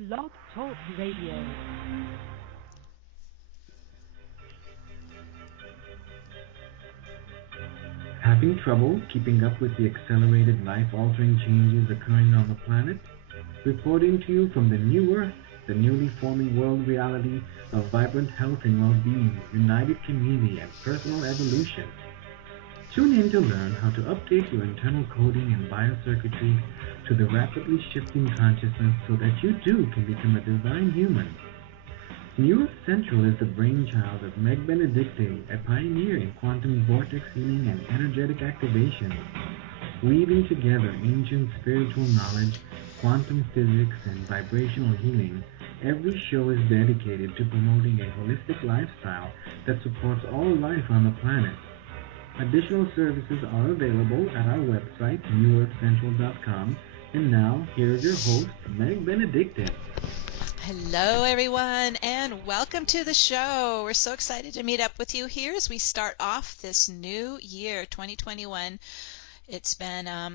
Blog Talk Radio. Having trouble keeping up with the accelerated life-altering changes occurring on the planet? Reporting to you from the new Earth, the newly forming world reality of vibrant health and well-being, united community, and personal evolution. Tune in to learn how to update your internal coding and biocircuitry to the rapidly shifting consciousness so that you too can become a divine human. New Earth Central is the brainchild of Meg Benedicte, a pioneer in quantum vortex healing and energetic activation. Weaving together ancient spiritual knowledge, quantum physics, and vibrational healing, every show is dedicated to promoting a holistic lifestyle that supports all life on the planet. Additional services are available at our website, newearthcentral.com. And now, here's your host, Meg Benedicte. Hello, everyone, and welcome to the show. We're so excited to meet up with you here as we start off this new year, 2021. It's been a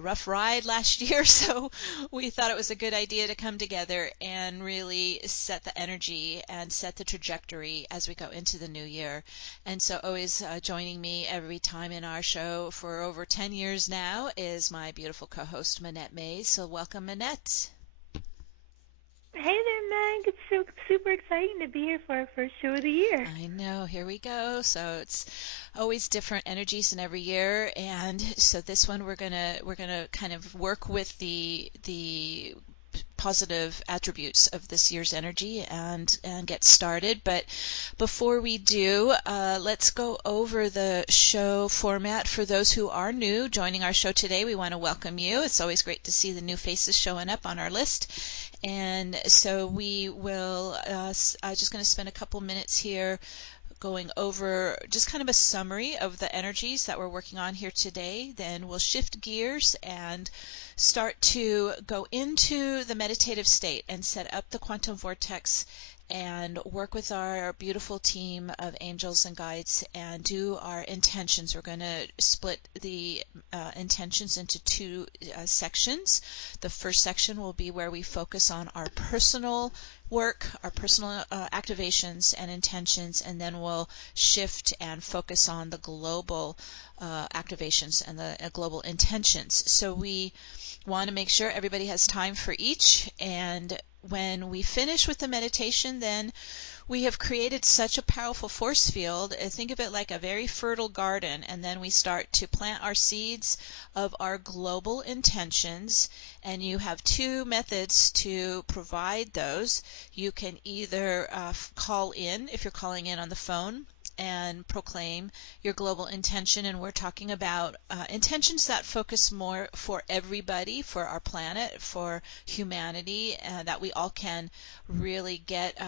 rough ride last year, so we thought it was a good idea to come together and really set the energy and set the trajectory as we go into the new year. And so always joining me every time in our show for over 10 years now is my beautiful co-host, Manette Mays. So welcome, Manette. Hey there, Meg. It's so super exciting to be here for our first show of the year. I know. Here we go. So it's always different energies in every year, and so this one we're gonna kind of work with the positive attributes of this year's energy and get started. But before we do, let's go over the show format. For those who are new joining our show today, we want to welcome you. It's always great to see the new faces showing up on our list. And so we will, I'm just going to spend a couple minutes here going over just kind of a summary of the energies that we're working on here today. Then we'll shift gears and start to go into the meditative state and set up the quantum vortex and work with our beautiful team of angels and guides and do our intentions. We're going to split the intentions into two sections. The first section will be where we focus on our personal work, our personal activations and intentions, and then we'll shift and focus on the global activations and the global intentions. So we want to make sure everybody has time for each, and when we finish with the meditation, then we have created such a powerful force field. Think of it like a very fertile garden, and then we start to plant our seeds of our global intentions. And you have two methods to provide those. You can either call in, if you're calling in on the phone, and proclaim your global intention. And we're talking about intentions that focus more for everybody, for our planet, for humanity, that we all can really get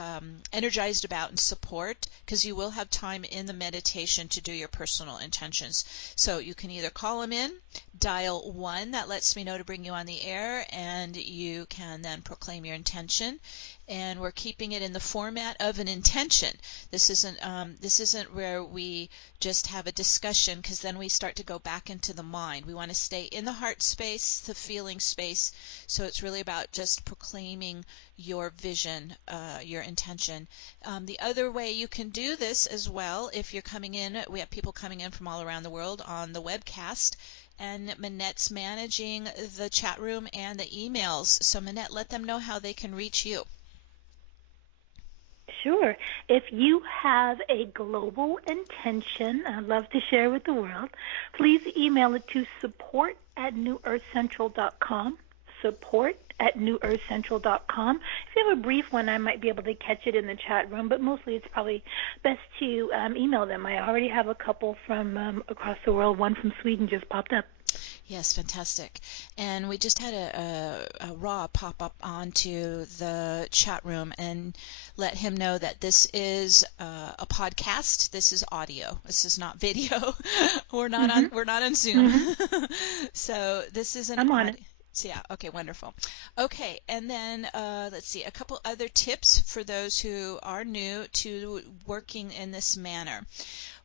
energized about and support, because you will have time in the meditation to do your personal intentions. So you can either call them in, dial 1, that lets me know to bring you on the air, and you can then proclaim your intention. And we're keeping it in the format of an intention. This isn't where we just have a discussion, because then we start to go back into the mind. We want to stay in the heart space, the feeling space. So it's really about just proclaiming your vision, your intention. The other way you can do this as well, if you're coming in, we have people coming in from all around the world on the webcast, and Manette's managing the chat room and the emails. So Manette, let them know how they can reach you. Sure. If you have a global intention I'd love to share with the world, please email it to support@newearthcentral.com. support@newearthcentral.com. If you have a brief one, I might be able to catch it in the chat room, but mostly it's probably best to email them. I already have a couple from across the world. One from Sweden just popped up. Yes, fantastic. And we just had a Raw pop up onto the chat room and let him know that this is a podcast. This is audio. This is not video. We're not on Zoom. So this is an I'm on it. So yeah, okay, wonderful. Okay, and then let's see, a couple other tips for those who are new to working in this manner.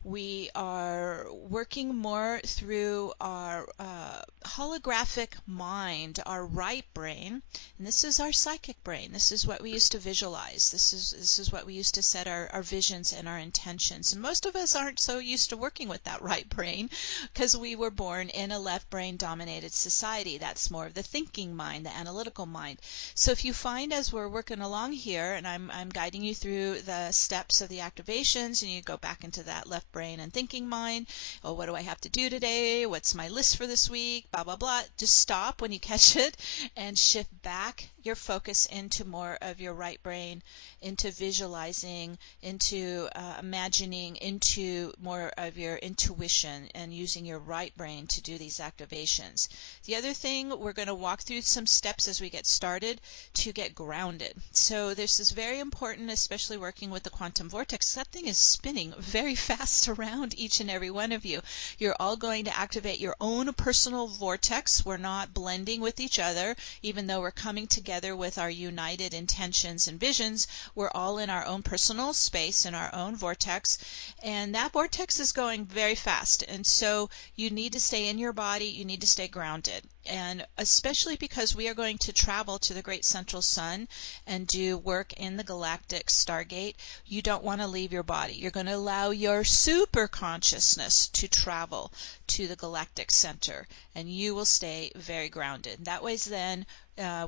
We are working more through our holographic mind, our right brain, and this is our psychic brain. This is what we used to visualize. This is what we used to set our visions and our intentions. And most of us aren't so used to working with that right brain because we were born in a left brain dominated society. That's more of the thinking mind, the analytical mind. So if you find as we're working along here, and I'm guiding you through the steps of the activations, and you go back into that left brain and thinking mind, oh, what do I have to do today? What's my list for this week? Blah, blah, blah. Just stop when you catch it and shift back your focus into more of your right brain, into visualizing, into imagining, into more of your intuition, and using your right brain to do these activations. The other thing, we're going to walk through some steps as we get started to get grounded. So this is very important, especially working with the quantum vortex. That thing is spinning very fast around each and every one of you. You're all going to activate your own personal vortex. We're not blending with each other, even though we're coming together with our united intentions and visions. We're all in our own personal space, in our own vortex, and that vortex is going very fast. And so you need to stay in your body, you need to stay grounded. And especially because we are going to travel to the great central sun and do work in the galactic stargate, you don't want to leave your body. You're going to allow your super consciousness to travel to the galactic center, and you will stay very grounded. That way then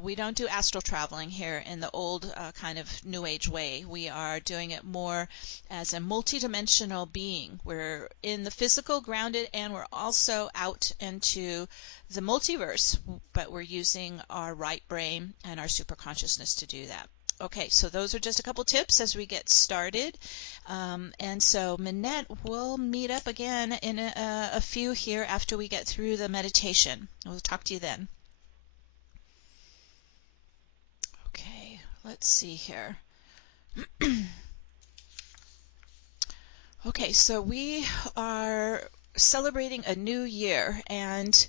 we don't do astral traveling here in the old kind of New Age way. We are doing it more as a multidimensional being. We're in the physical grounded, and we're also out into the multiverse, but we're using our right brain and our superconsciousness to do that. Okay, so those are just a couple tips as we get started. And so Minette, we'll meet up again in a few here after we get through the meditation. We'll talk to you then. Okay, let's see here. Okay, so we are celebrating a new year, and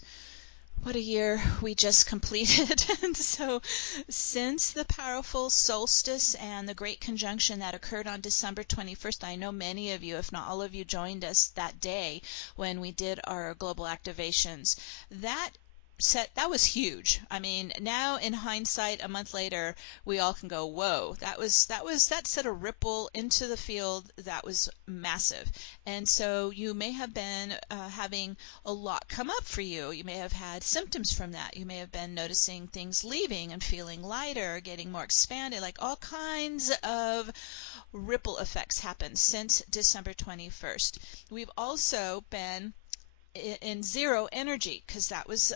what a year we just completed. And so since the powerful solstice and the great conjunction that occurred on December 21st, I know many of you, if not all of you, joined us that day when we did our global activations. That was huge. I mean, now in hindsight, a month later, we all can go, whoa, that set a ripple into the field that was massive. And so you may have been having a lot come up for you. You may have had symptoms from that. You may have been noticing things leaving and feeling lighter, getting more expanded, like all kinds of ripple effects happened since December 21st. We've also been in zero energy, because that was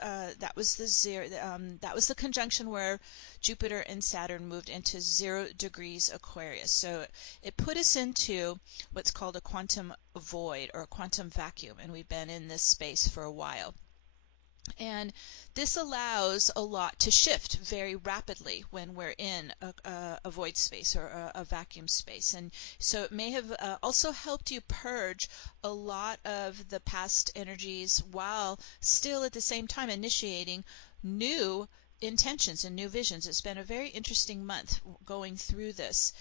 the conjunction where Jupiter and Saturn moved into 0 degrees Aquarius. So it put us into what's called a quantum void or a quantum vacuum, and we've been in this space for a while. And this allows a lot to shift very rapidly when we're in a void space or a vacuum space. And so it may have also helped you purge a lot of the past energies while still at the same time initiating new intentions and new visions. It's been a very interesting month going through this.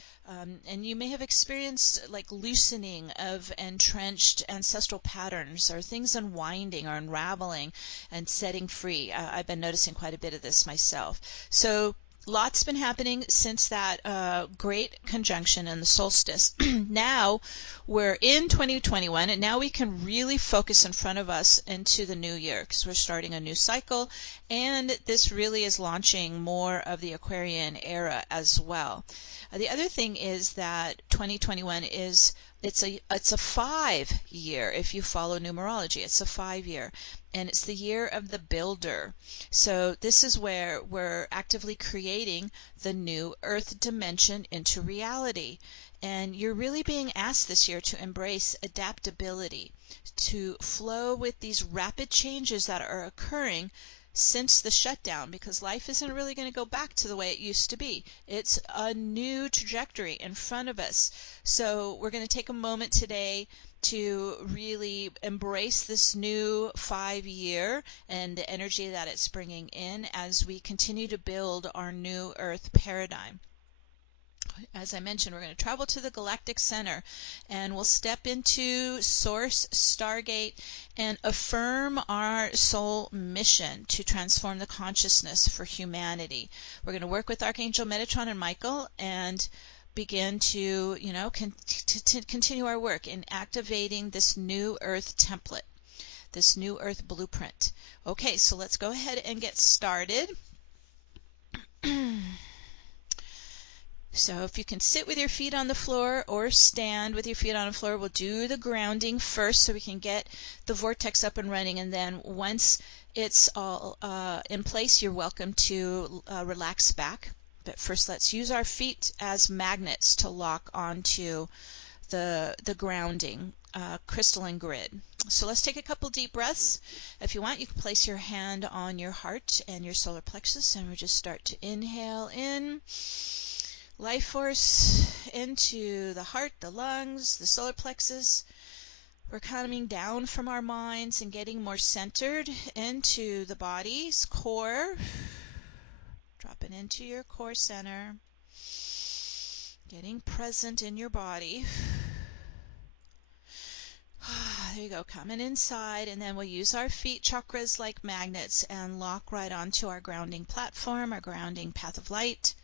And you may have experienced like loosening of entrenched ancestral patterns, or things unwinding or unraveling and setting free. I've been noticing quite a bit of this myself. So lots been happening since that great conjunction and the solstice. Now we're in 2021, and now we can really focus in front of us into the new year, because we're starting a new cycle, and this really is launching more of the Aquarian Era as well. The other thing is that 2021 is it's a 5 year. If you follow numerology, it's a 5 year, and it's the year of the builder. So this is where we're actively creating the new Earth dimension into reality. And you're really being asked this year to embrace adaptability, to flow with these rapid changes that are occurring since the shutdown, because life isn't really going to go back to the way it used to be. It's a new trajectory in front of us. So we're going to take a moment today to really embrace this new 5 year and the energy that it's bringing in as we continue to build our new Earth paradigm. As I mentioned, we're going to travel to the galactic center, and we'll step into Source, Stargate, and affirm our soul mission to transform the consciousness for humanity. We're going to work with Archangel Metatron and Michael and begin to, continue our work in activating this new Earth template, this new Earth blueprint. Okay, so let's go ahead and get started. So if you can sit with your feet on the floor or stand with your feet on the floor, we'll do the grounding first so we can get the vortex up and running. And then once it's all in place, you're welcome to relax back. But first, let's use our feet as magnets to lock onto the grounding crystalline grid. So let's take a couple deep breaths. If you want, you can place your hand on your heart and your solar plexus, and we'll just start to inhale in. Life force into the heart, the lungs, the solar plexus. We're coming down from our minds and getting more centered into the body's core. Dropping into your core center. Getting present in your body. There you go, coming inside, and then we'll use our feet chakras like magnets and lock right onto our grounding platform, our grounding path of light.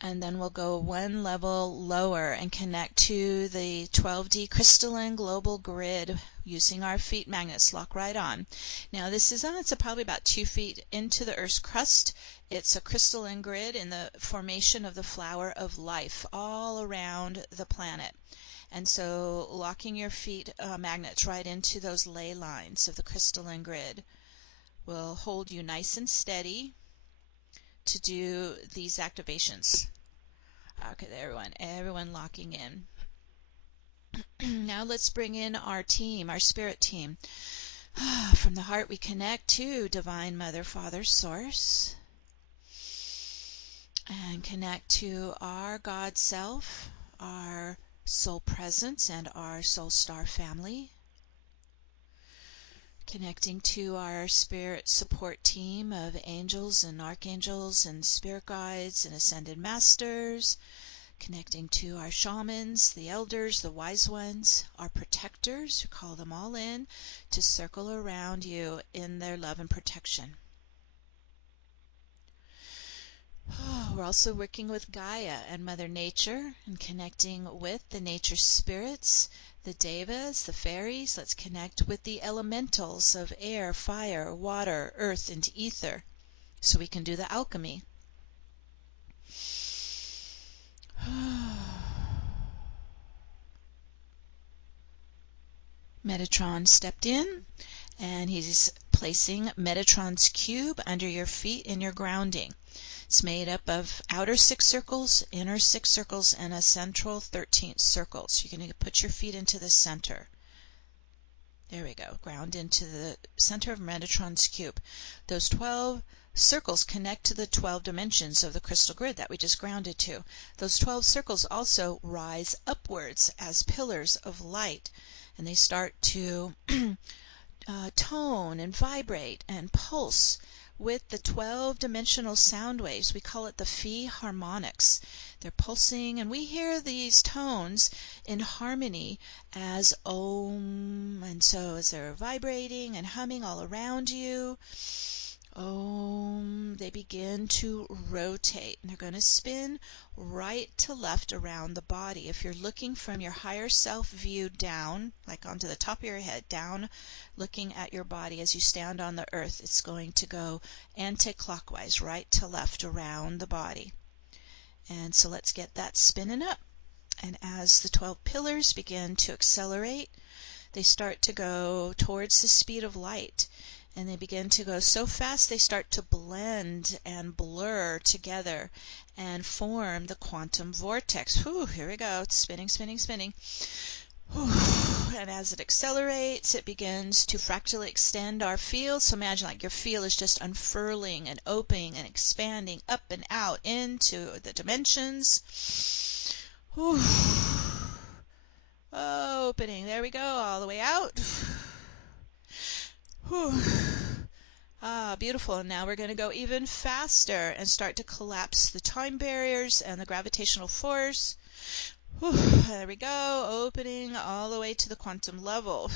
And then we'll go one level lower and connect to the 12D crystalline global grid using our feet magnets. Lock right on. Now this is it's probably about 2 feet into the Earth's crust. It's a crystalline grid in the formation of the flower of life all around the planet. And so locking your feet magnets right into those ley lines of the crystalline grid will hold you nice and steady to do these activations. Okay, everyone locking in. Now let's bring in our team, our spirit team. From the heart we connect to Divine Mother, Father, Source, and connect to our God Self, our soul presence, and our soul star family. Connecting to our spirit support team of angels and archangels and spirit guides and ascended masters. Connecting to our shamans, the elders, the wise ones, our protectors, who call them all in to circle around you in their love and protection. We're also working with Gaia and Mother Nature and connecting with the nature spirits, the devas, the fairies. Let's connect with the elementals of air, fire, water, earth, and ether so we can do the alchemy. Metatron stepped in, and he's placing Metatron's cube under your feet in your grounding. It's made up of outer 6 circles, inner 6 circles, and a central 13th circle. So you're going to put your feet into the center. There we go. Ground into the center of Metatron's cube. Those 12 circles connect to the 12 dimensions of the crystal grid that we just grounded to. Those 12 circles also rise upwards as pillars of light, and they start to tone and vibrate and pulse with the 12-dimensional sound waves. We call it the phi harmonics. They're pulsing, and we hear these tones in harmony as Om. And so as they're vibrating and humming all around you, Om, they begin to rotate, and they're going to spin right to left around the body. If you're looking from your higher self view down, like onto the top of your head, down, looking at your body as you stand on the earth, it's going to go anti-clockwise, right to left around the body. And so let's get that spinning up. And as the 12 pillars begin to accelerate, they start to go towards the speed of light. And they begin to go so fast they start to blend and blur together and form the quantum vortex. Whew, here we go. It's spinning, spinning, spinning. Whew. And as it accelerates, it begins to fractally extend our field. So imagine like your field is just unfurling and opening and expanding up and out into the dimensions. Whew. Opening. There we go. All the way out. Whew. Ah, beautiful. And now we're going to go even faster and start to collapse the time barriers and the gravitational force. Whew, there we go, opening all the way to the quantum level.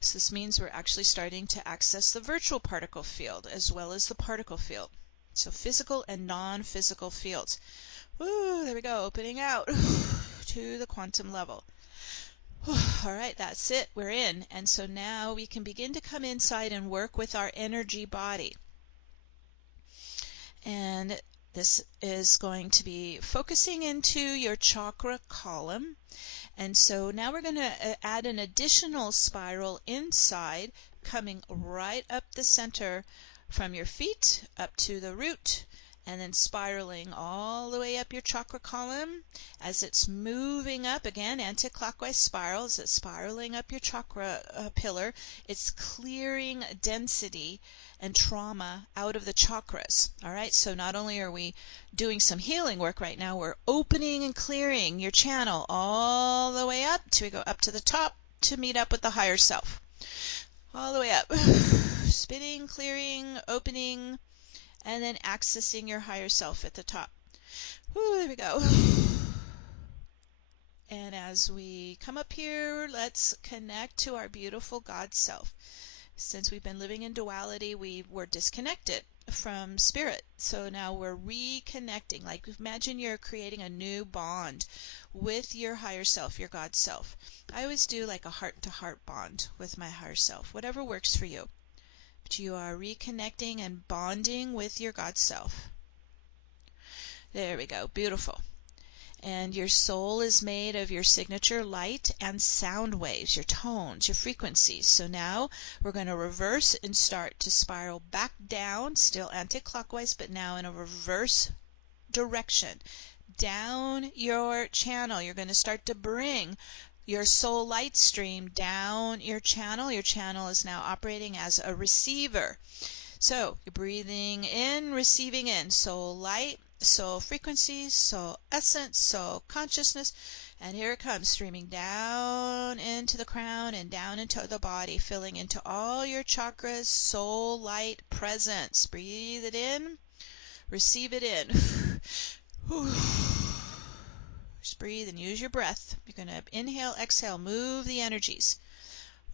So this means we're actually starting to access the virtual particle field as well as the particle field. So physical and non-physical fields. Woo, there we go, opening out to the quantum level. All right, that's it. We're in. And so now we can begin to come inside and work with our energy body. And this is going to be focusing into your chakra column. And so now we're going to add an additional spiral inside, coming right up the center from your feet up to the root, and then spiraling all the way up your chakra column as it's moving up, again, anti-clockwise spirals. It's spiraling up your chakra pillar. It's clearing density and trauma out of the chakras. All right, so not only are we doing some healing work right now, we're opening and clearing your channel all the way up till we go up to the top to meet up with the higher self. All the way up. Spinning, clearing, opening, and then accessing your higher self at the top. Woo, there we go. And as we come up here, let's connect to our beautiful God self. Since we've been living in duality, we were disconnected from spirit. So now we're reconnecting. Like, imagine you're creating a new bond with your higher self, your God self. I always do like a heart-to-heart bond with my higher self, whatever works for you. But you are reconnecting and bonding with your God self. There we go. Beautiful. And your soul is made of your signature light and sound waves, your tones, your frequencies. So now we're going to reverse and start to spiral back down, still anti-clockwise, but now in a reverse direction. Down your channel. You're going to start to bring your soul light stream down your channel. Your channel is now operating as a receiver. So you're breathing in, receiving in. Soul light, soul frequencies, soul essence, soul consciousness. And here it comes, streaming down into the crown and down into the body, filling into all your chakras, soul light presence. Breathe it in, receive it in. Just breathe and use your breath. You're going to inhale, exhale, move the energies.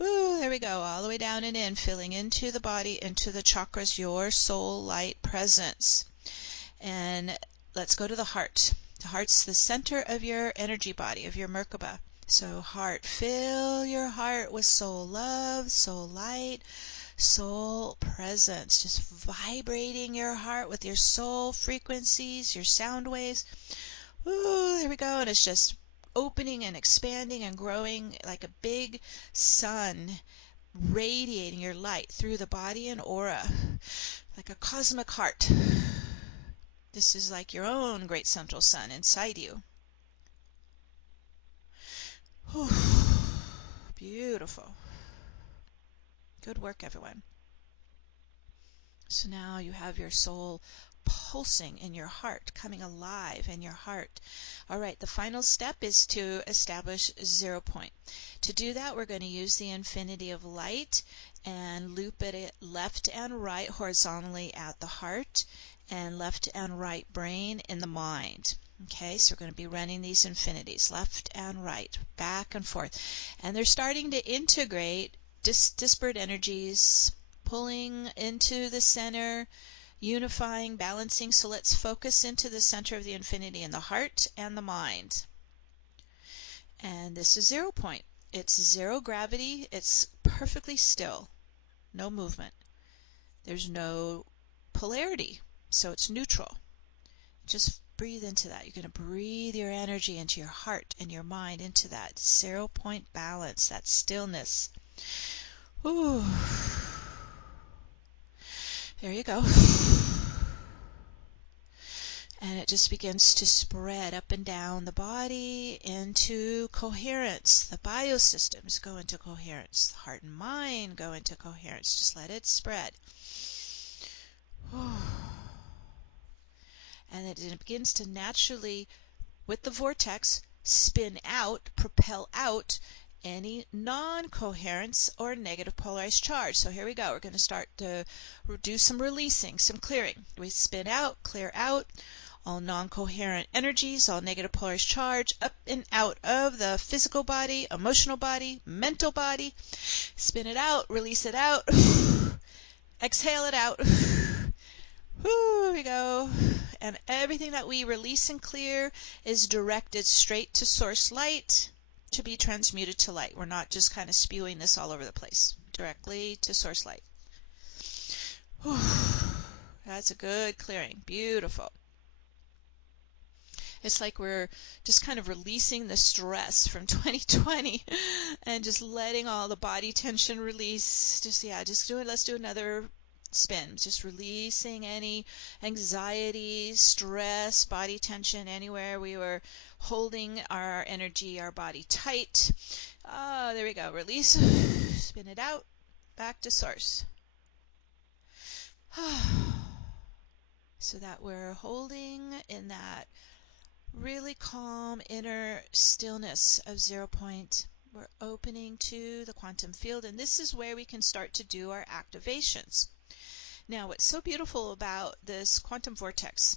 Woo, there we go, all the way down and in, filling into the body, into the chakras, your soul light presence. And let's go to the heart. The heart's the center of your energy body, of your Merkaba. So heart, fill your heart with soul love, soul light, soul presence. Just vibrating your heart with your soul frequencies, your sound waves. Woo, there we go, and it's just opening and expanding and growing like a big sun, radiating your light through the body and aura, like a cosmic heart. This is like your own great central sun inside you. Whew. Beautiful. Good work, everyone. So now you have your soul pulsing in your heart, coming alive in your heart. All right, the final step is to establish 0 point. To do that, we're going to use the infinity of light and loop it left and right horizontally at the heart and left and right brain in the mind. Okay, so we're going to be running these infinities, left and right, back and forth. And they're starting to integrate disparate energies, pulling into the center, unifying, balancing. So let's focus into the center of the infinity in the heart and the mind. And this is 0 point. It's zero gravity. It's perfectly still. No movement. There's no polarity. So it's neutral. Just breathe into that. You're going to breathe your energy into your heart and your mind into that 0 point balance, that stillness. Ooh. There you go. And it just begins to spread up and down the body into coherence. The biosystems go into coherence. The heart and mind go into coherence. Just let it spread. And it begins to naturally, with the vortex, spin out, propel out any non-coherence or negative polarized charge. So here we go. We're going to start to do some releasing, some clearing. We spin out, clear out all non-coherent energies, all negative polarized charge, up and out of the physical body, emotional body, mental body. Spin it out, release it out, exhale it out. Here we go. And everything that we release and clear is directed straight to source light to be transmuted to light. We're not just kind of spewing this all over the place. Directly to source light. That's a good clearing. Beautiful. It's like we're just kind of releasing the stress from 2020 and just letting all the body tension release. Just do it. Let's do another spin. Just releasing any anxiety, stress, body tension, anywhere we were holding our energy, our body tight. There we go. Release. Spin it out. Back to source. So that we're holding in that really calm inner stillness of 0 point. We're opening to the quantum field, and this is where we can start to do our activations. Now, what's so beautiful about this quantum vortex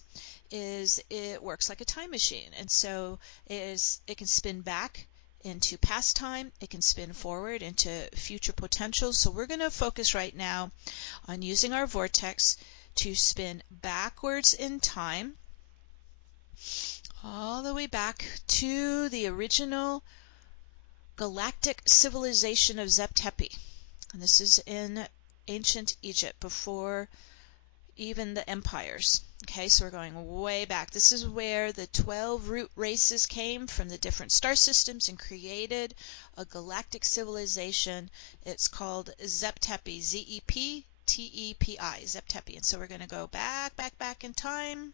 is it works like a time machine, and so it can spin back into past time, it can spin forward into future potentials. So we're going to focus right now on using our vortex to spin backwards in time, all the way back to the original galactic civilization of Zep-Tepi. And this is in ancient Egypt, before even the empires. Okay, so we're going way back. This is where the 12 root races came from the different star systems and created a galactic civilization. It's called Zep-Tepi, Z-E-P-T-E-P-I, Zep-Tepi. And so we're going to go back in time.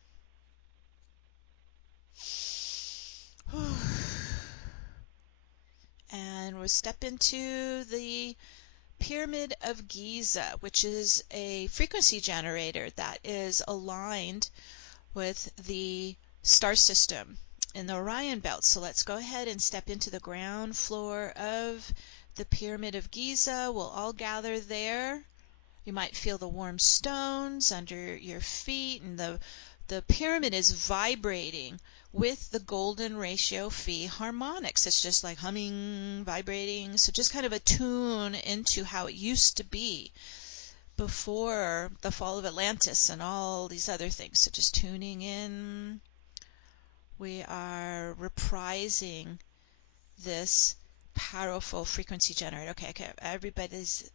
And we'll step into the Pyramid of Giza, which is a frequency generator that is aligned with the star system in the Orion belt. So let's go ahead and step into the ground floor of the Pyramid of Giza. We'll all gather there. You might feel the warm stones under your feet, and the pyramid is vibrating with the golden ratio phi harmonics. It's just like humming, vibrating. So just kind of attune into how it used to be before the fall of Atlantis and all these other things. So just tuning in. We are reprising this powerful frequency generator. Okay, everybody's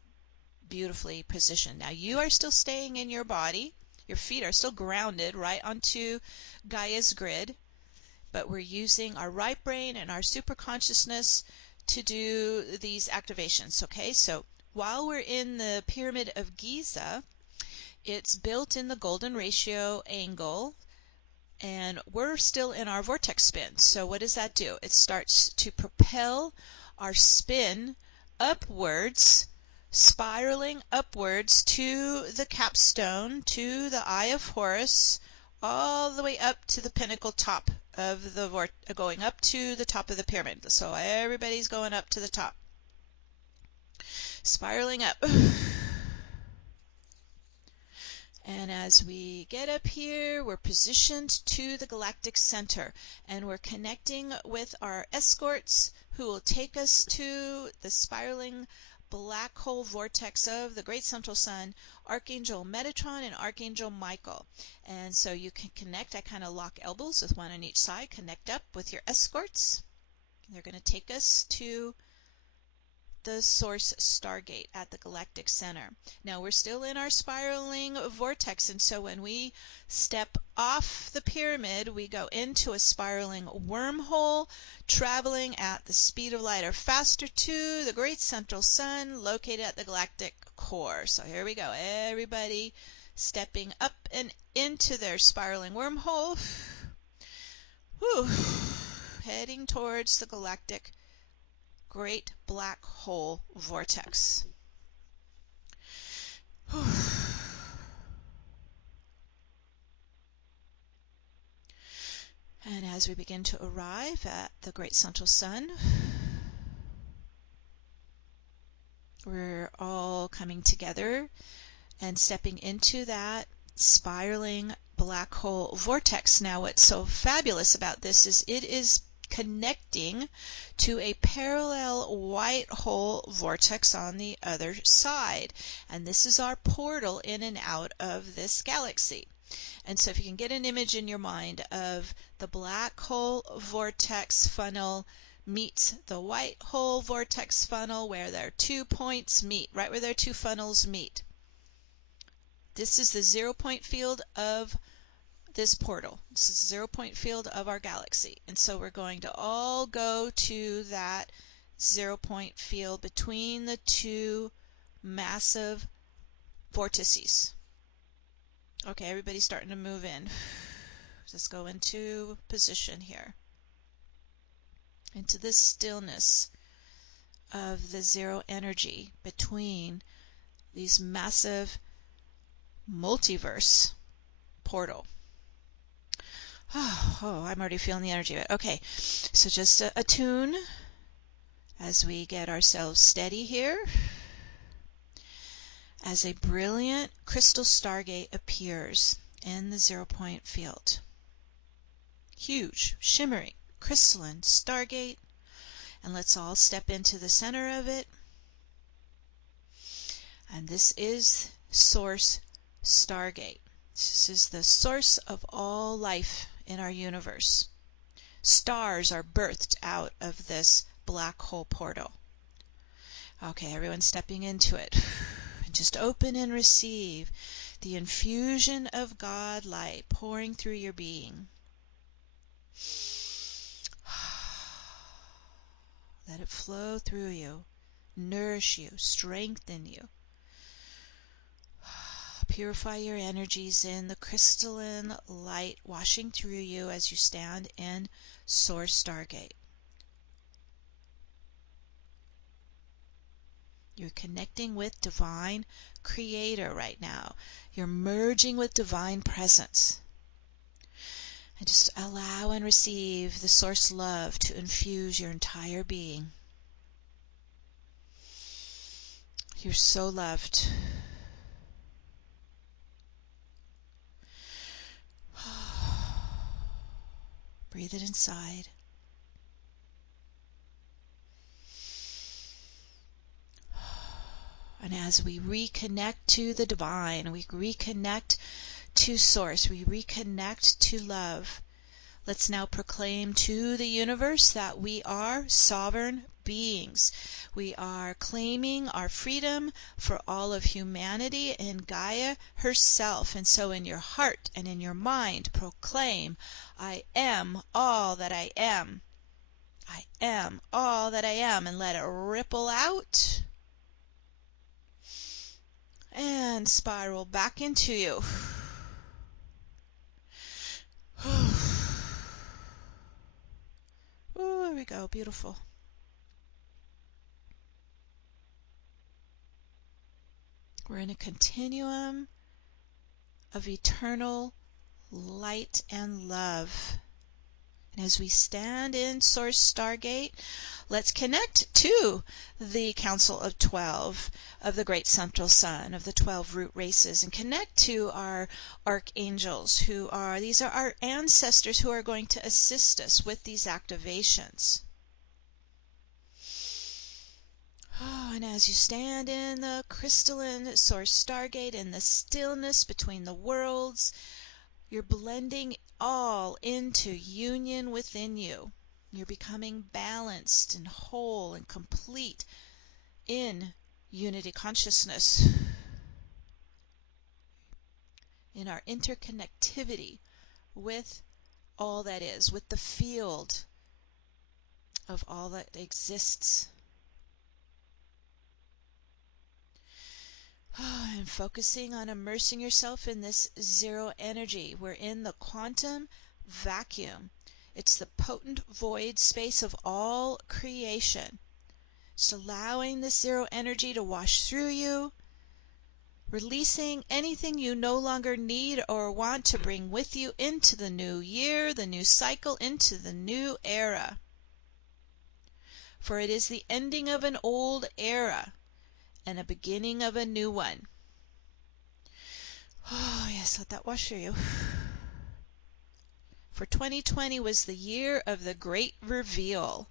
beautifully positioned. Now you are still staying in your body. Your feet are still grounded right onto Gaia's grid, but we're using our right brain and our super consciousness to do these activations. Okay, so while we're in the Pyramid of Giza, it's built in the golden ratio angle, and we're still in our vortex spin. So what does that do? It starts to propel our spin upwards, spiraling upwards to the capstone, to the Eye of Horus, all the way up to the pinnacle top of the going up to the top of the pyramid. So everybody's going up to the top, spiraling up. And as we get up here, we're positioned to the galactic center, and we're connecting with our escorts who will take us to the spiraling black hole vortex of the great central sun, Archangel Metatron and Archangel Michael. And so you can connect. I kind of lock elbows with one on each side, connect up with your escorts. They're going to take us to the source stargate at the galactic center. Now we're still in our spiraling vortex, and so when we step off the pyramid, we go into a spiraling wormhole, traveling at the speed of light or faster to the great central sun located at the galactic core. So here we go, everybody stepping up and into their spiraling wormhole. Whew. Heading towards the galactic great black hole vortex. And as we begin to arrive at the great central sun, We're all coming together and stepping into that spiraling black hole vortex. Now, what's so fabulous about this is it is connecting to a parallel white hole vortex on the other side. And this is our portal in and out of this galaxy. And so if you can get an image in your mind of the black hole vortex funnel meets the white hole vortex funnel, where their 2 points meet, right where their 2 funnels meet. This is the 0-point field of this portal. This is the 0-point field of our galaxy. And so we're going to all go to that 0-point field between the 2 massive vortices. Okay, everybody's starting to move in. Let's go into position here. Into this stillness of the zero energy between these massive multiverse portal. Oh, I'm already feeling the energy of it. Okay, so just attune as we get ourselves steady here. As a brilliant crystal stargate appears in the 0-point field. Huge, shimmering, crystalline stargate. And let's all step into the center of it. And this is Source Stargate. This is the source of all life in our universe. Stars are birthed out of this black hole portal. Okay, everyone's stepping into it. Just open and receive the infusion of God light pouring through your being. Let it flow through you, nourish you, strengthen you. Purify your energies in the crystalline light washing through you as you stand in Source Stargate. You're connecting with Divine Creator right now. You're merging with Divine Presence. And just allow and receive the Source love to infuse your entire being. You're so loved. Breathe it inside. And as we reconnect to the divine, we reconnect to Source, we reconnect to love, let's now proclaim to the universe that we are sovereign beings. We are claiming our freedom for all of humanity in Gaia herself. And so in your heart and in your mind, proclaim, I am all that I am. I am all that I am. And let it ripple out and spiral back into you. Oh, there we go. Beautiful. We're in a continuum of eternal light and love. And as we stand in Source Stargate, let's connect to the Council of 12 of the Great Central Sun, of the 12 root races, and connect to our archangels these are our ancestors who are going to assist us with these activations. Oh, and as you stand in the crystalline Source Stargate, in the stillness between the worlds, you're blending all into union within you. You're becoming balanced and whole and complete in unity consciousness, in our interconnectivity with all that is, with the field of all that exists. And focusing on immersing yourself in this zero energy. We're in the quantum vacuum. It's the potent void space of all creation. Just allowing this zero energy to wash through you, releasing anything you no longer need or want to bring with you into the new year, the new cycle, into the new era. For it is the ending of an old era, and a beginning of a new one. Oh, yes, let that wash through you. For 2020 was the year of the great reveal.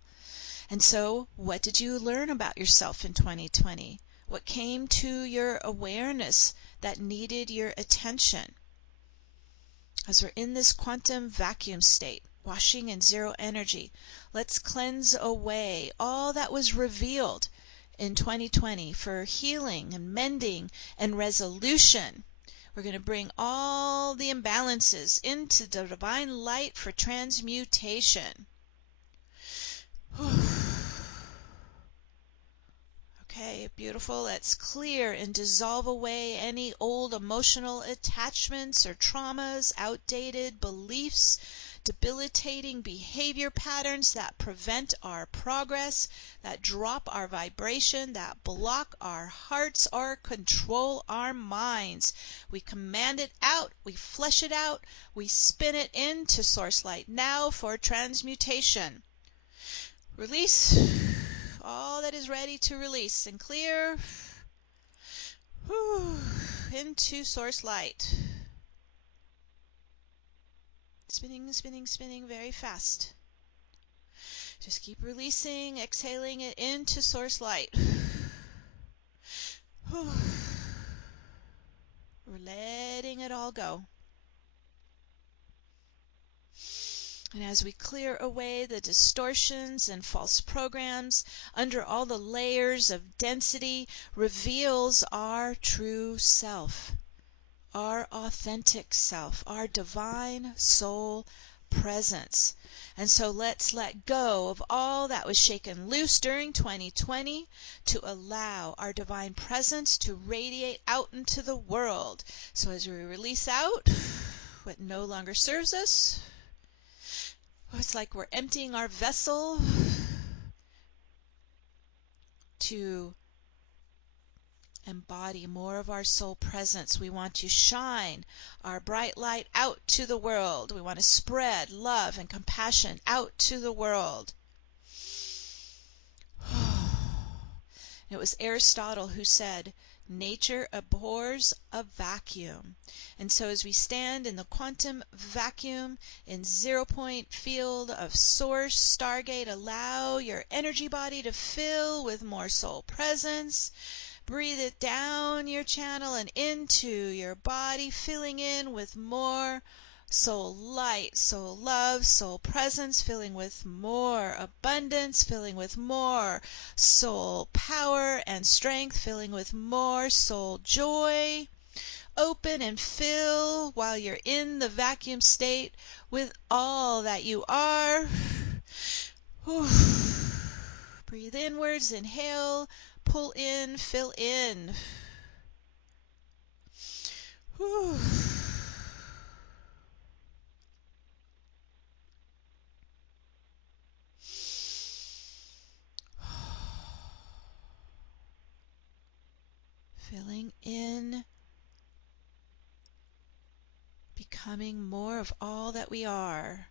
And so, what did you learn about yourself in 2020? What came to your awareness that needed your attention? As we're in this quantum vacuum state, washing in zero energy, let's cleanse away all that was revealed in 2020 for healing and mending and resolution. We're going to bring all the imbalances into the divine light for transmutation. Okay, beautiful. Let's clear and dissolve away any old emotional attachments or traumas, outdated beliefs, debilitating behavior patterns that prevent our progress, that drop our vibration, that block our hearts or control our minds. We command it out, we flesh it out, we spin it into source light now for transmutation. Release all that is ready to release and clear into source light. Spinning, spinning, spinning very fast. Just keep releasing, exhaling it into source light. We're letting it all go. And as we clear away the distortions and false programs, under all the layers of density reveals our true self, our authentic self, our divine soul presence. And so let's let go of all that was shaken loose during 2020 to allow our divine presence to radiate out into the world. So as we release out what no longer serves us, it's like we're emptying our vessel to embody more of our soul presence. We want to shine our bright light out to the world. We want to spread love and compassion out to the world. It was Aristotle who said, "Nature abhors a vacuum." And so as we stand in the quantum vacuum, in 0-point field of source, stargate, allow your energy body to fill with more soul presence. Breathe it down your channel and into your body, filling in with more soul light, soul love, soul presence, filling with more abundance, filling with more soul power and strength, filling with more soul joy. Open and fill while you're in the vacuum state with all that you are. Breathe inwards, inhale, pull in, fill in. Filling in, becoming more of all that we are.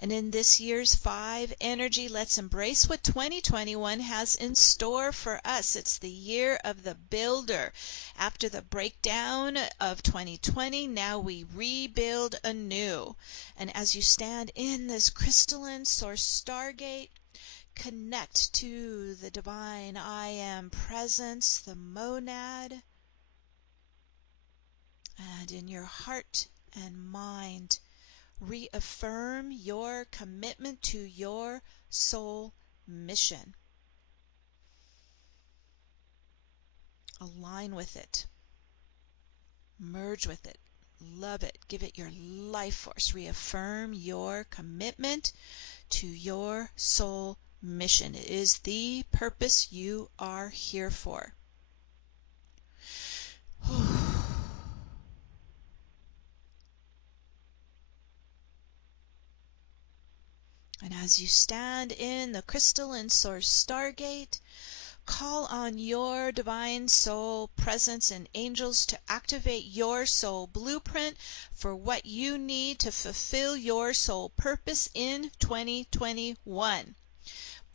And in this year's 5 energy, let's embrace what 2021 has in store for us. It's the year of the builder. After the breakdown of 2020, now we rebuild anew. And as you stand in this crystalline source stargate, connect to the divine I am presence, the monad, and in your heart and mind, reaffirm your commitment to your soul mission. Align with it. Merge with it. Love it. Give it your life force. Reaffirm your commitment to your soul mission. It is the purpose you are here for. And as you stand in the crystalline source stargate, call on your divine soul presence and angels to activate your soul blueprint for what you need to fulfill your soul purpose in 2021.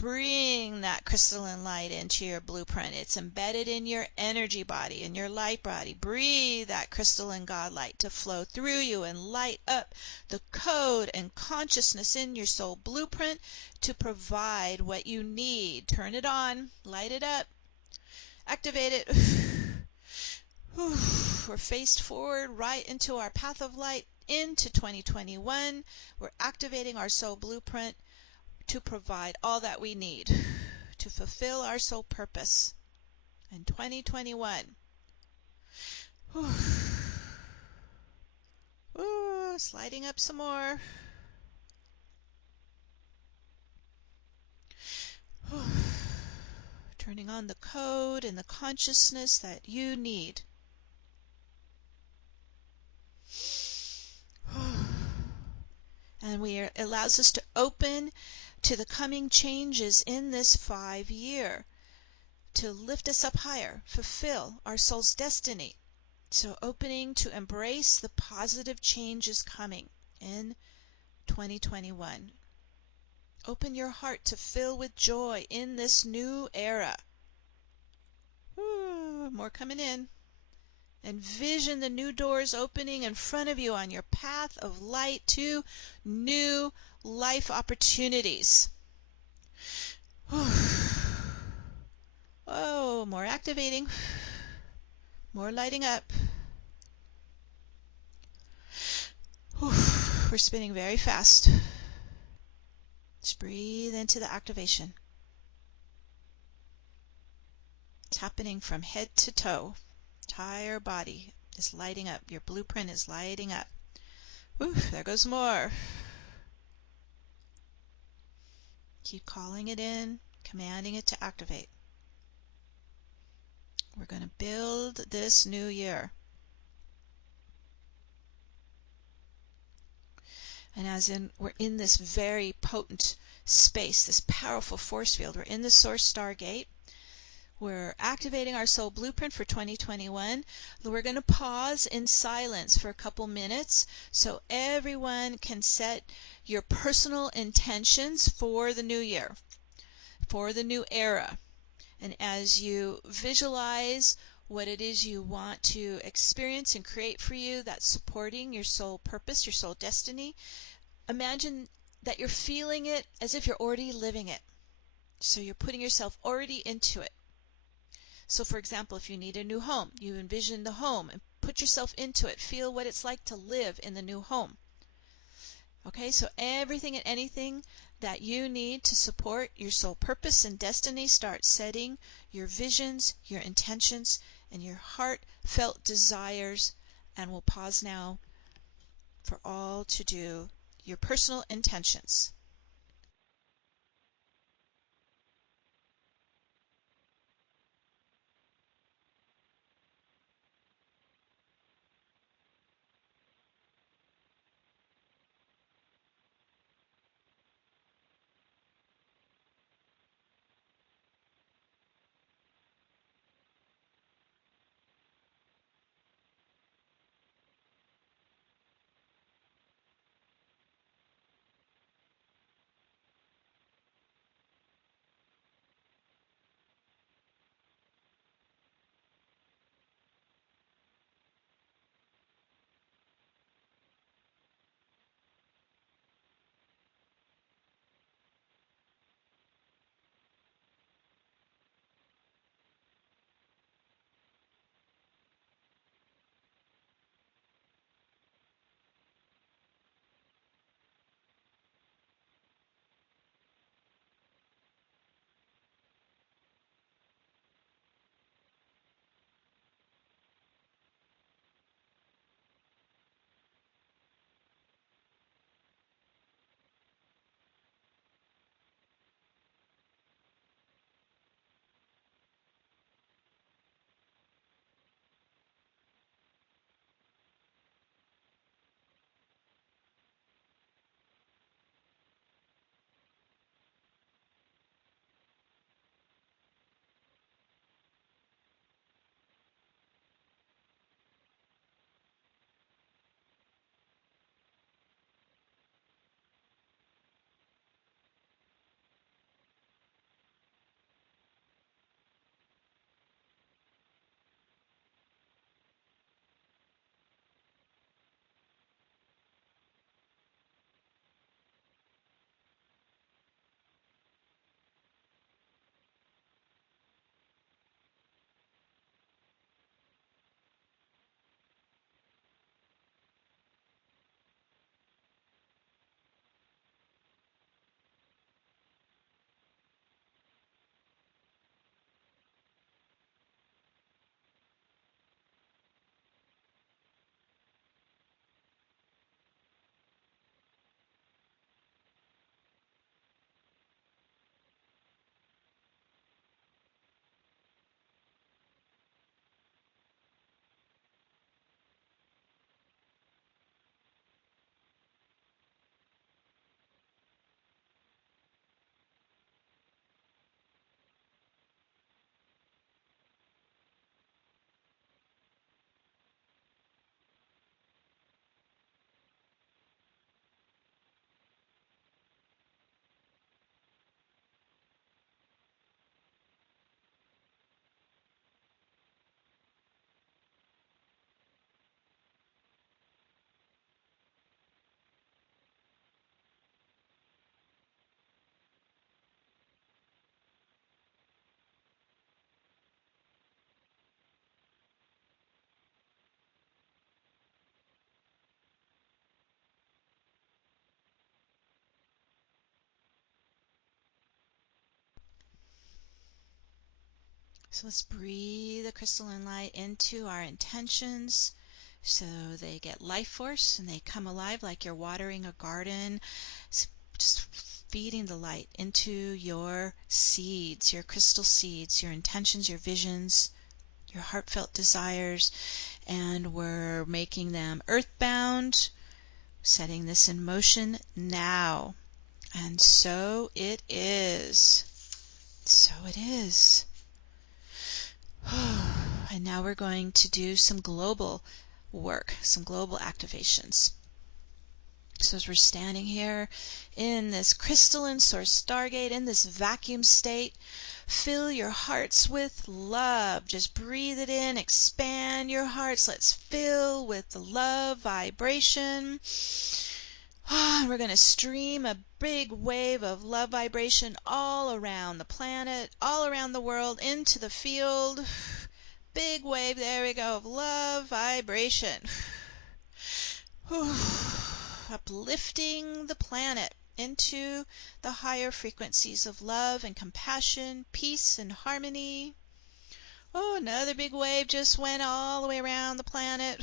bring that crystalline light into your blueprint. It's embedded in your energy body, in your light body. Breathe that crystalline God light to flow through you and light up the code and consciousness in your soul blueprint to provide what you need. Turn it on, light it up, activate it. We're faced forward right into our path of light into 2021. We're activating our soul blueprint to provide all that we need to fulfill our soul purpose in 2021. Sliding up some more. Turning on the code and the consciousness that you need. And it allows us to open to the coming changes in this 5-year, to lift us up higher, fulfill our soul's destiny. So opening to embrace the positive changes coming in 2021. Open your heart to fill with joy in this new era. More coming in. Envision the new doors opening in front of you on your path of light to new life opportunities. Oh, more activating, more lighting up. We're spinning very fast. Just breathe into the activation. It's happening from head to toe. Entire body is lighting up. Your blueprint is lighting up. There goes more. Keep calling it in, commanding it to activate. We're going to build this new year. And we're in this very potent space, this powerful force field. We're in the source stargate. We're activating our soul blueprint for 2021. We're going to pause in silence for a couple minutes so everyone can set your personal intentions for the new year, for the new era. And as you visualize what it is you want to experience and create for you that's supporting your soul purpose, your soul destiny, imagine that you're feeling it as if you're already living it. So you're putting yourself already into it. So for example, if you need a new home, you envision the home and put yourself into it. Feel what it's like to live in the new home. Okay, so everything and anything that you need to support your soul purpose and destiny, start setting your visions, your intentions, and your heartfelt desires. And we'll pause now for all to do your personal intentions. So let's breathe the crystalline light into our intentions so they get life force and they come alive like you're watering a garden. So just feeding the light into your seeds, your crystal seeds, your intentions, your visions, your heartfelt desires, and we're making them earthbound, setting this in motion now. And so it is. So it is. And now we're going to do some global work, some global activations. So as we're standing here in this crystalline source stargate, in this vacuum state, fill your hearts with love. Just breathe it in, expand your hearts. Let's fill with the love vibration. We're going to stream a big wave of love vibration all around the planet, all around the world, into the field. Big wave, there we go, of love vibration. Uplifting the planet into the higher frequencies of love and compassion, peace and harmony. Oh, another big wave just went all the way around the planet.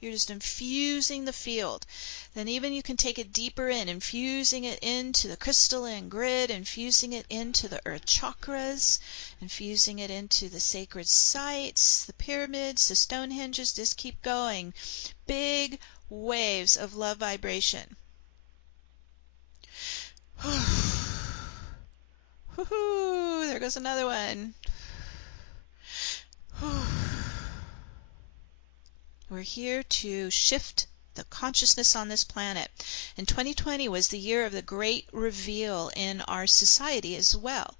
You're just infusing the field. Then even you can take it deeper in, infusing it into the crystalline grid, infusing it into the earth chakras, infusing it into the sacred sites, the pyramids, the Stonehenges. Just keep going. Big waves of love vibration. There goes another one. We're here to shift the consciousness on this planet. And 2020 was the year of the great reveal in our society as well.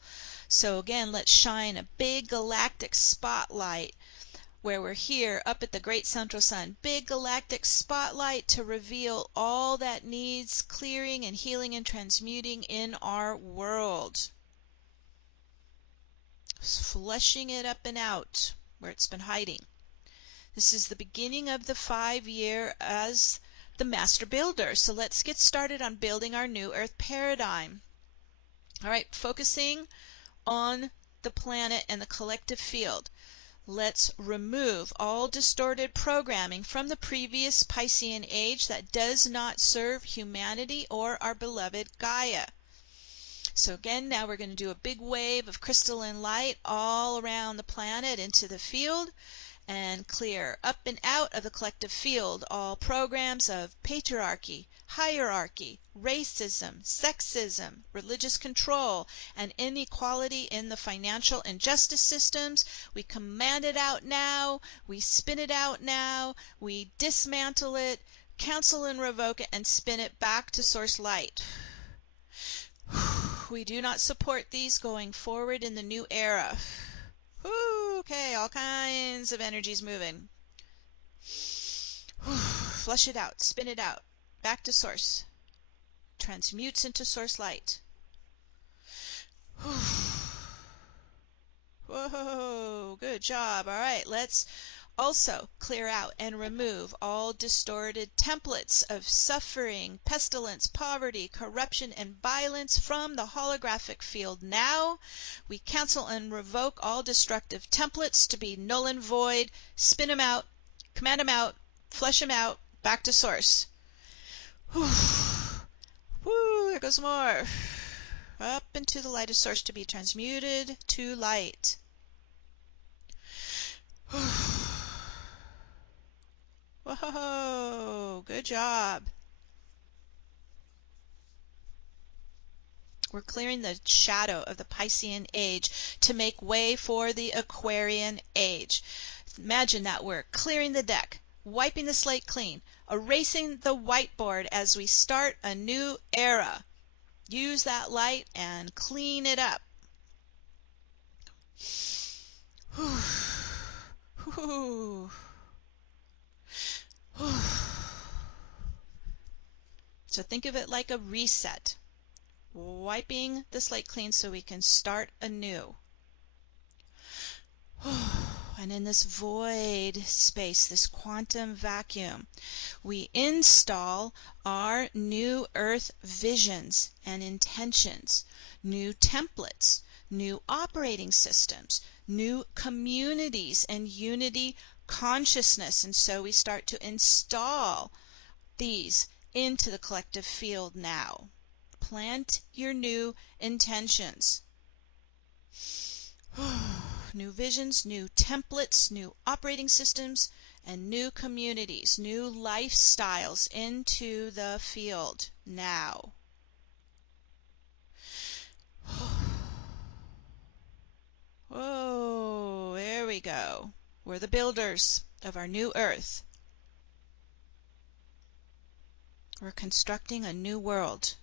So again, let's shine a big galactic spotlight where we're here up at the great central sun. Big galactic spotlight to reveal all that needs clearing and healing and transmuting in our world. Flushing it up and out where it's been hiding. This is the beginning of the 5-year as the master builder. So let's get started on building our new earth paradigm. All right, focusing on the planet and the collective field. Let's remove all distorted programming from the previous Piscean age that does not serve humanity or our beloved Gaia. So again, now we're going to do a big wave of crystalline light all around the planet into the field and clear up and out of the collective field all programs of patriarchy, hierarchy, racism, sexism, religious control, and inequality in the financial and justice systems. We command it out now. We spin it out now. We dismantle it, cancel and revoke it, and spin it back to source light. We do not support these going forward in the new era. Okay, all kinds of energies moving. Flush it out, spin it out, back to source. Transmutes into source light. Whoa, good job. All right, let's also clear out and remove all distorted templates of suffering, pestilence, poverty, corruption, and violence from the holographic field now. We cancel and revoke all destructive templates to be null and void. Spin them out, command them out, flush them out, back to source. Woo, there goes more. Up into the light of source to be transmuted to light. Whoa, good job. We're clearing the shadow of the Piscean age to make way for the Aquarian age. Imagine that we're clearing the deck, wiping the slate clean, erasing the whiteboard as we start a new era. Use that light and clean it up. So think of it like a reset. Wiping the slate clean so we can start anew. And in this void space, this quantum vacuum, we install our new earth visions and intentions, new templates, new operating systems, new communities and unity consciousness. And so we start to install these into the collective field now. Plant your new intentions. New visions, new templates, new operating systems, and new communities, new lifestyles into the field now. Oh, there we go. We're the builders of our new earth. We're constructing a new world.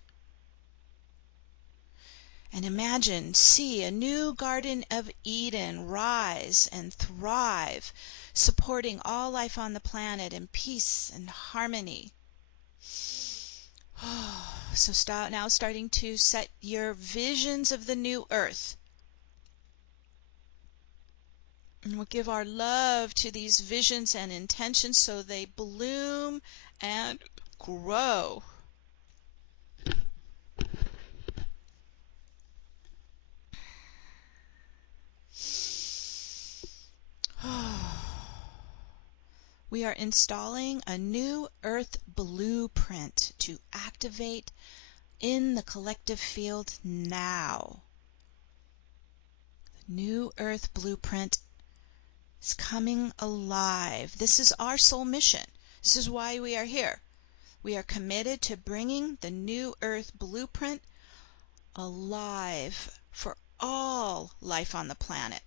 And imagine, see a new Garden of Eden rise and thrive, supporting all life on the planet in peace and harmony. So now starting to set your visions of the new earth. And we'll give our love to these visions and intentions so they bloom and grow. We are installing a new earth blueprint to activate in the collective field now. The new earth blueprint is coming alive. This is our soul mission. This is why we are here. We are committed to bringing the new earth blueprint alive for all life on the planet.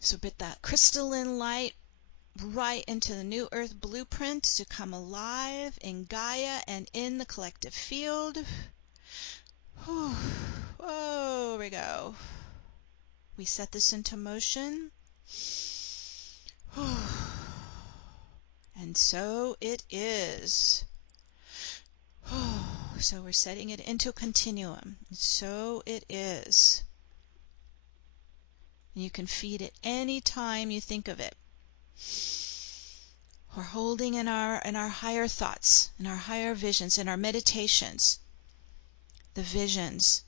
So put that crystalline light right into the new earth blueprint to come alive in Gaia and in the collective field. Oh, there we go. We set this into motion. And so it is. So we're setting it into a continuum. So it is. And you can feed it any time you think of it. We're holding in our higher thoughts, in our higher visions, in our meditations, the visions,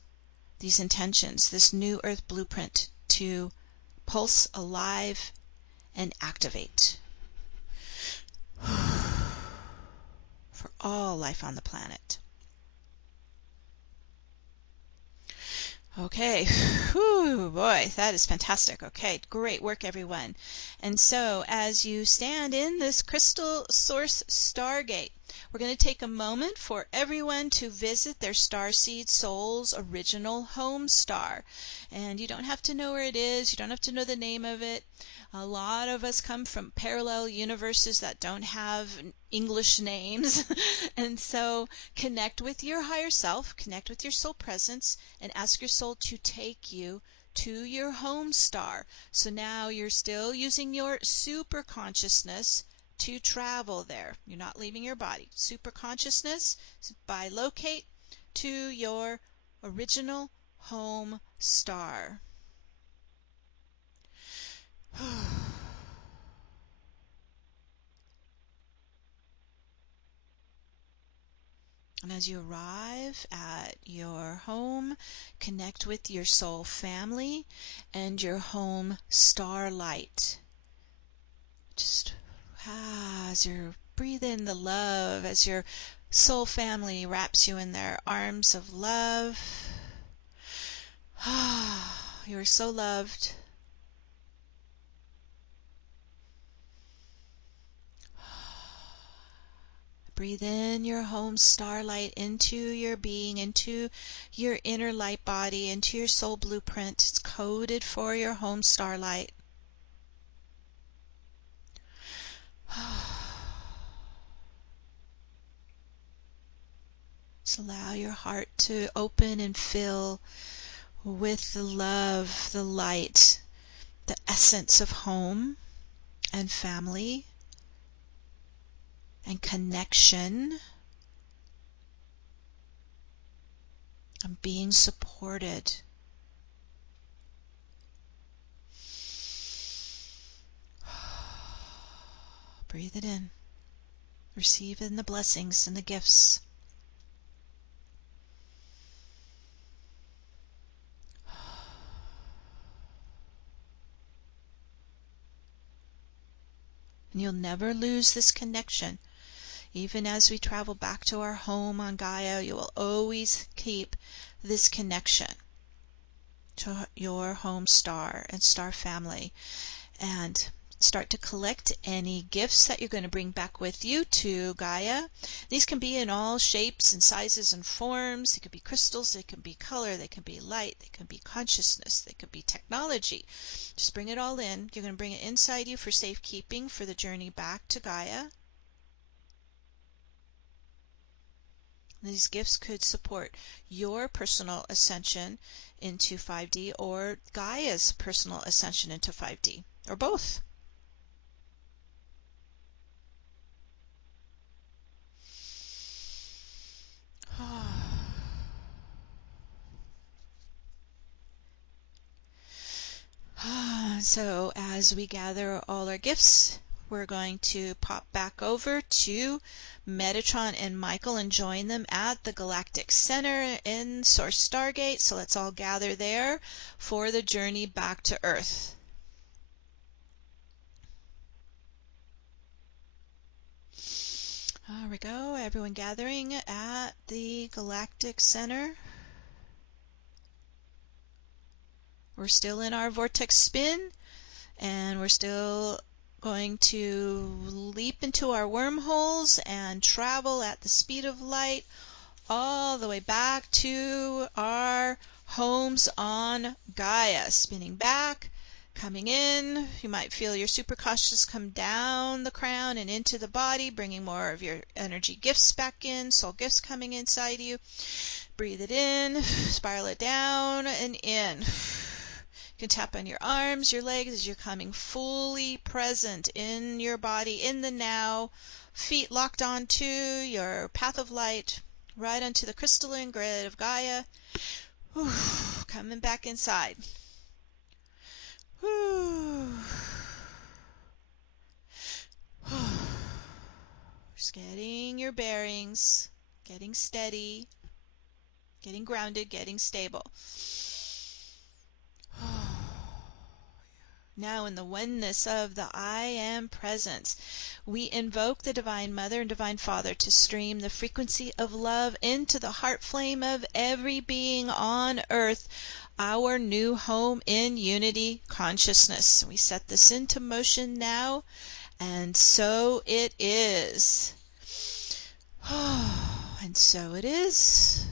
these intentions, this new earth blueprint to pulse alive and activate for all life on the planet. Okay, whew, boy, that is fantastic. Okay, great work, everyone. And so, as you stand in this crystal source stargate, we're going to take a moment for everyone to visit their starseed soul's original home star. And you don't have to know where it is. You don't have to know the name of it. A lot of us come from parallel universes that don't have English names. And so connect with your higher self, connect with your soul presence, and ask your soul to take you to your home star. So now you're still using your super consciousness to travel there. You're not leaving your body. Super consciousness, bilocate to your original home star. And as you arrive at your home, connect with your soul family and your home starlight. Just as you breathe in the love, as your soul family wraps you in their arms of love. You are so loved. Breathe in your home starlight into your being, into your inner light body, into your soul blueprint. It's coded for your home starlight. Just allow your heart to open and fill with the love, the light, the essence of home and family and connection and being supported. Breathe it in. Receive in the blessings and the gifts. You'll never lose this connection. Even as we travel back to our home on Gaia, you will always keep this connection to your home star and star family, and start to collect any gifts that you're going to bring back with you to Gaia. These can be in all shapes and sizes and forms. They could be crystals, they can be color, they can be light, they can be consciousness, they could be technology. Just bring it all in. You're going to bring it inside you for safekeeping for the journey back to Gaia. These gifts could support your personal ascension into 5D or Gaia's personal ascension into 5D, or both. So as we gather all our gifts, we're going to pop back over to Metatron and Michael and join them at the Galactic Center in Source Stargate. So let's all gather there for the journey back to Earth. There we go, everyone gathering at the Galactic Center. We're still in our vortex spin, and we're still going to leap into our wormholes and travel at the speed of light all the way back to our homes on Gaia. Spinning back, coming in. You might feel your superconscious come down the crown and into the body, bringing more of your energy gifts back in, soul gifts coming inside you. Breathe it in, spiral it down and in. You can tap on your arms, your legs as you're coming fully present in your body, in the now. Feet locked onto your path of light, right onto the crystalline grid of Gaia. Whew, coming back inside. Whew. Just getting your bearings, getting steady, getting grounded, getting stable. Now in the oneness of the I Am Presence, we invoke the Divine Mother and Divine Father to stream the frequency of love into the heart flame of every being on Earth, our new home in unity consciousness. We set this into motion now, and so it is. And so it is.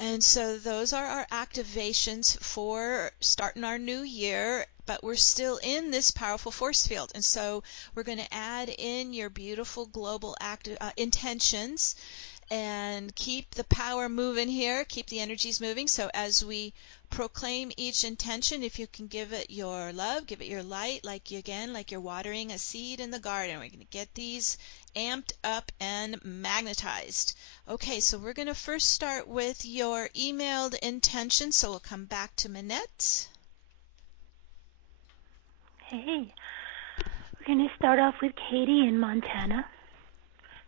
And so those are our activations for starting our new year, but we're still in this powerful force field. And so we're going to add in your beautiful global intentions and keep the power moving here, keep the energies moving. So as we proclaim each intention, if you can give it your love, give it your light, like you're watering a seed in the garden. We're going to get these amped up and magnetized. Okay, so we're going to first start with your emailed intention. So we'll come back to Minette. Hey, we're going to start off with Katie in Montana.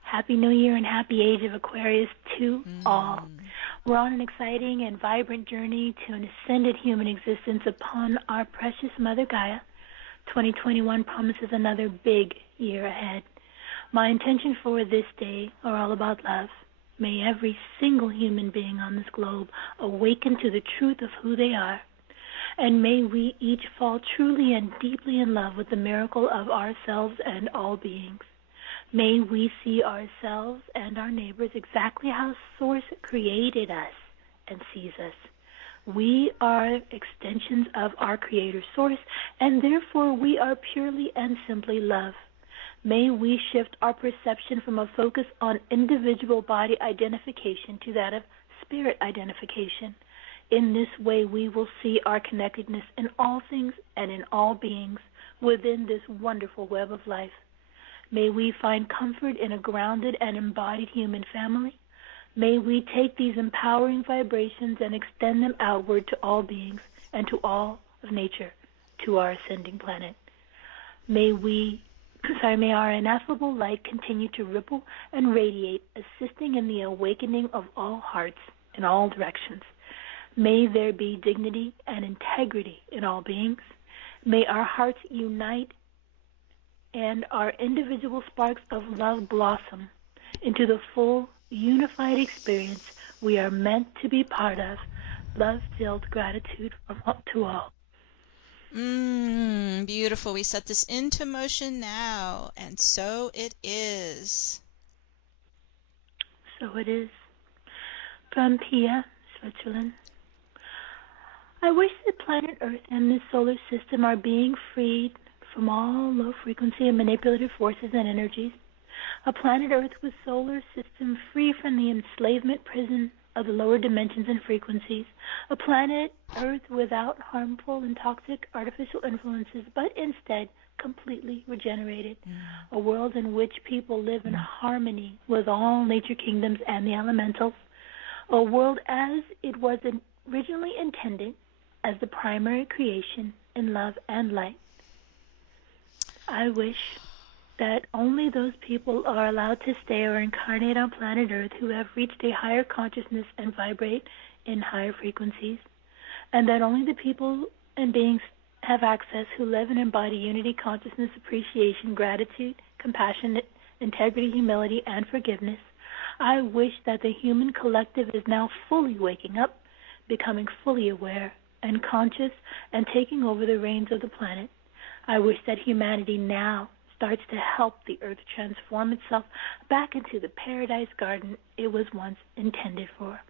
Happy New Year and happy age of Aquarius to all. We're on an exciting and vibrant journey to an ascended human existence upon our precious Mother Gaia. 2021 promises another big year ahead. My intention for this day are all about love. May every single human being on this globe awaken to the truth of who they are. And may we each fall truly and deeply in love with the miracle of ourselves and all beings. May we see ourselves and our neighbors exactly how Source created us and sees us. We are extensions of our Creator Source, and therefore we are purely and simply love. May we shift our perception from a focus on individual body identification to that of spirit identification. In this way, we will see our connectedness in all things and in all beings within this wonderful web of life. May we find comfort in a grounded and embodied human family. May we take these empowering vibrations and extend them outward to all beings and to all of nature, to our ascending planet. May our ineffable light continue to ripple and radiate, assisting in the awakening of all hearts in all directions. May there be dignity and integrity in all beings. May our hearts unite and our individual sparks of love blossom into the full, unified experience we are meant to be part of. Love-filled gratitude to all. Beautiful. We set this into motion now, and so it is. So it is. From Pia, Switzerland. I wish that planet Earth and the solar system are being freed from all low frequency and manipulative forces and energies. A planet Earth with solar system free from the enslavement prison of the lower dimensions and frequencies. A planet Earth without harmful and toxic artificial influences, but instead completely regenerated. A world in which people live in harmony with all nature kingdoms and the elementals. A world as it was originally intended, as the primary creation in love and light. I wish that only those people are allowed to stay or incarnate on planet Earth who have reached a higher consciousness and vibrate in higher frequencies, and that only the people and beings have access who live and embody unity, consciousness, appreciation, gratitude, compassion, integrity, humility, and forgiveness. I wish that the human collective is now fully waking up, becoming fully aware and conscious, and taking over the reins of the planet. I wish that humanity now starts to help the Earth transform itself back into the paradise garden it was once intended for.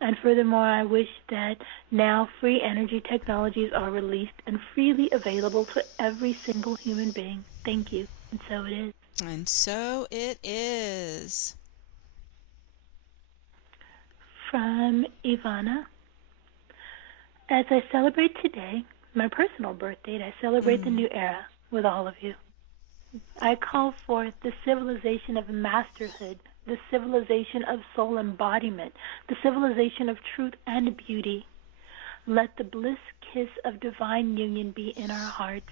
And furthermore, I wish that now free energy technologies are released and freely available to every single human being. Thank you. And so it is. And so it is. From Ivana. As I celebrate today, my personal birth date, I celebrate the new era with all of you. I call forth the civilization of masterhood, the civilization of soul embodiment, the civilization of truth and beauty. Let the bliss kiss of divine union be in our hearts.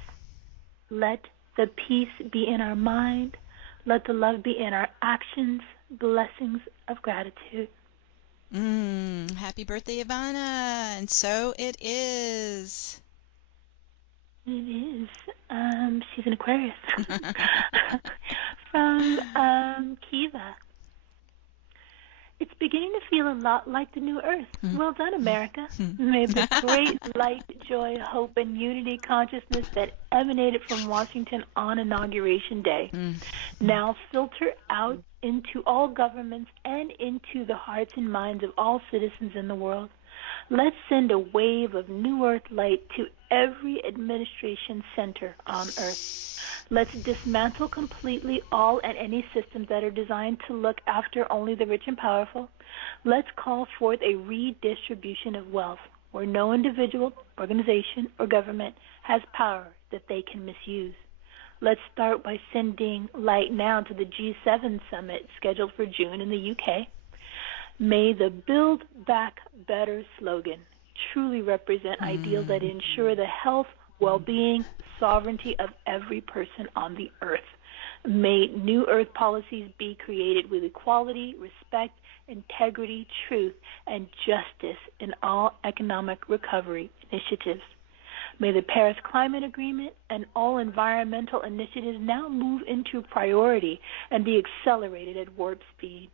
Let the peace be in our mind. Let the love be in our actions. Blessings of gratitude. Happy birthday, Ivana. And so it is. It is. She's an Aquarius. From Kiva. It's beginning to feel a lot like the new Earth. Well done, America. May the great light, joy, hope, and unity consciousness that emanated from Washington on Inauguration Day now filter out into all governments and into the hearts and minds of all citizens in the world. Let's send a wave of new Earth light to every administration center on Earth. Let's dismantle completely all and any systems that are designed to look after only the rich and powerful. Let's call forth a redistribution of wealth where no individual, organization, or government has power that they can misuse. Let's start by sending light now to the G7 summit scheduled for June in the UK. May the Build Back Better slogan truly represent ideals that ensure the health, well-being, sovereignty of every person on the earth. May new Earth policies be created with equality, respect, integrity, truth, and justice in all economic recovery initiatives. May the Paris Climate Agreement and all environmental initiatives now move into priority and be accelerated at warp speed.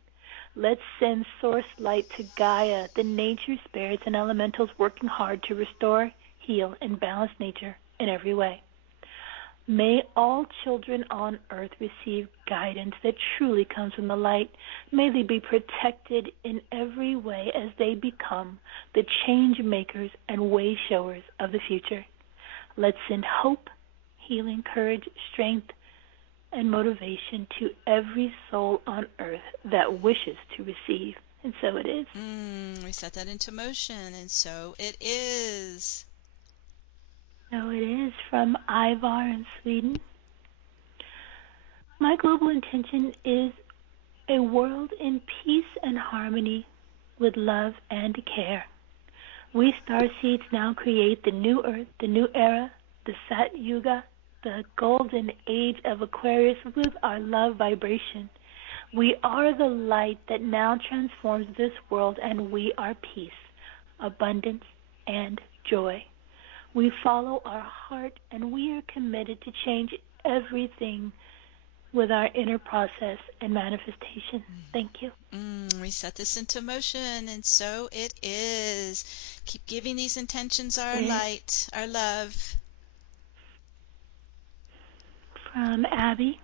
Let's send source light to Gaia, the nature spirits and elementals working hard to restore, heal, and balance nature in every way. May all children on earth receive guidance that truly comes from the light. May they be protected in every way as they become the change makers and way showers of the future. Let's send hope, healing, courage, strength, and motivation to every soul on earth that wishes to receive. And so it is. We set that into motion, and so it is. So it is. From Ivar in Sweden. My global intention is a world in peace and harmony with love and care. We starseeds now create the new earth, the new era, the Sat Yuga, the golden age of Aquarius with our love vibration. We are the light that now transforms this world, and we are peace, abundance, and joy. We follow our heart, and we are committed to change everything with our inner process and manifestation. Thank you. We set this into motion, and so it is. Keep giving these intentions our light, our love. From Abby.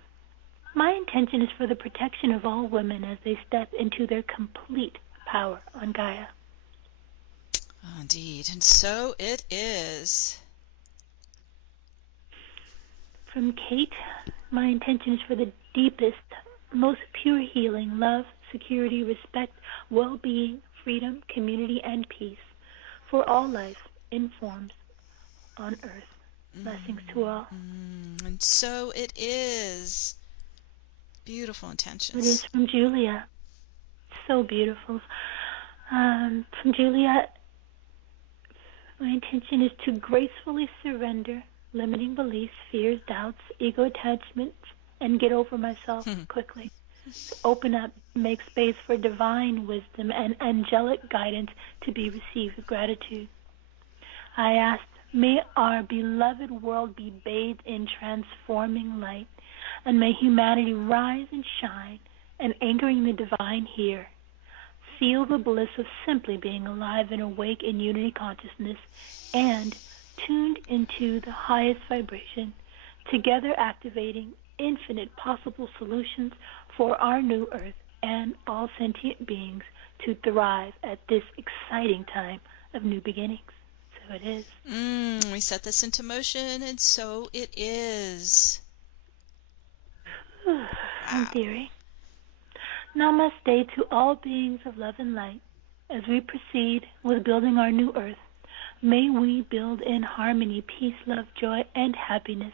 My intention is for the protection of all women as they step into their complete power on Gaia. Oh, indeed, and so it is. From Kate, my intention is for the deepest, most pure healing, love, security, respect, well-being, freedom, community, and peace for all life in forms on earth. Blessings to all. And so it is. Beautiful intentions. It is from Julia. So beautiful. From Julia, my intention is to gracefully surrender limiting beliefs, fears, doubts, ego attachments, and get over myself quickly. Open up, make space for divine wisdom and angelic guidance to be received with gratitude. I ask, may our beloved world be bathed in transforming light, and may humanity rise and shine, and anchoring the divine here. Feel the bliss of simply being alive and awake in unity consciousness, and tuned into the highest vibration, together activating infinite possible solutions for our new earth and all sentient beings to thrive at this exciting time of new beginnings. So it is. We set this into motion, and so it is. In theory. Namaste to all beings of love and light. As we proceed with building our new earth, may we build in harmony, peace, love, joy, and happiness.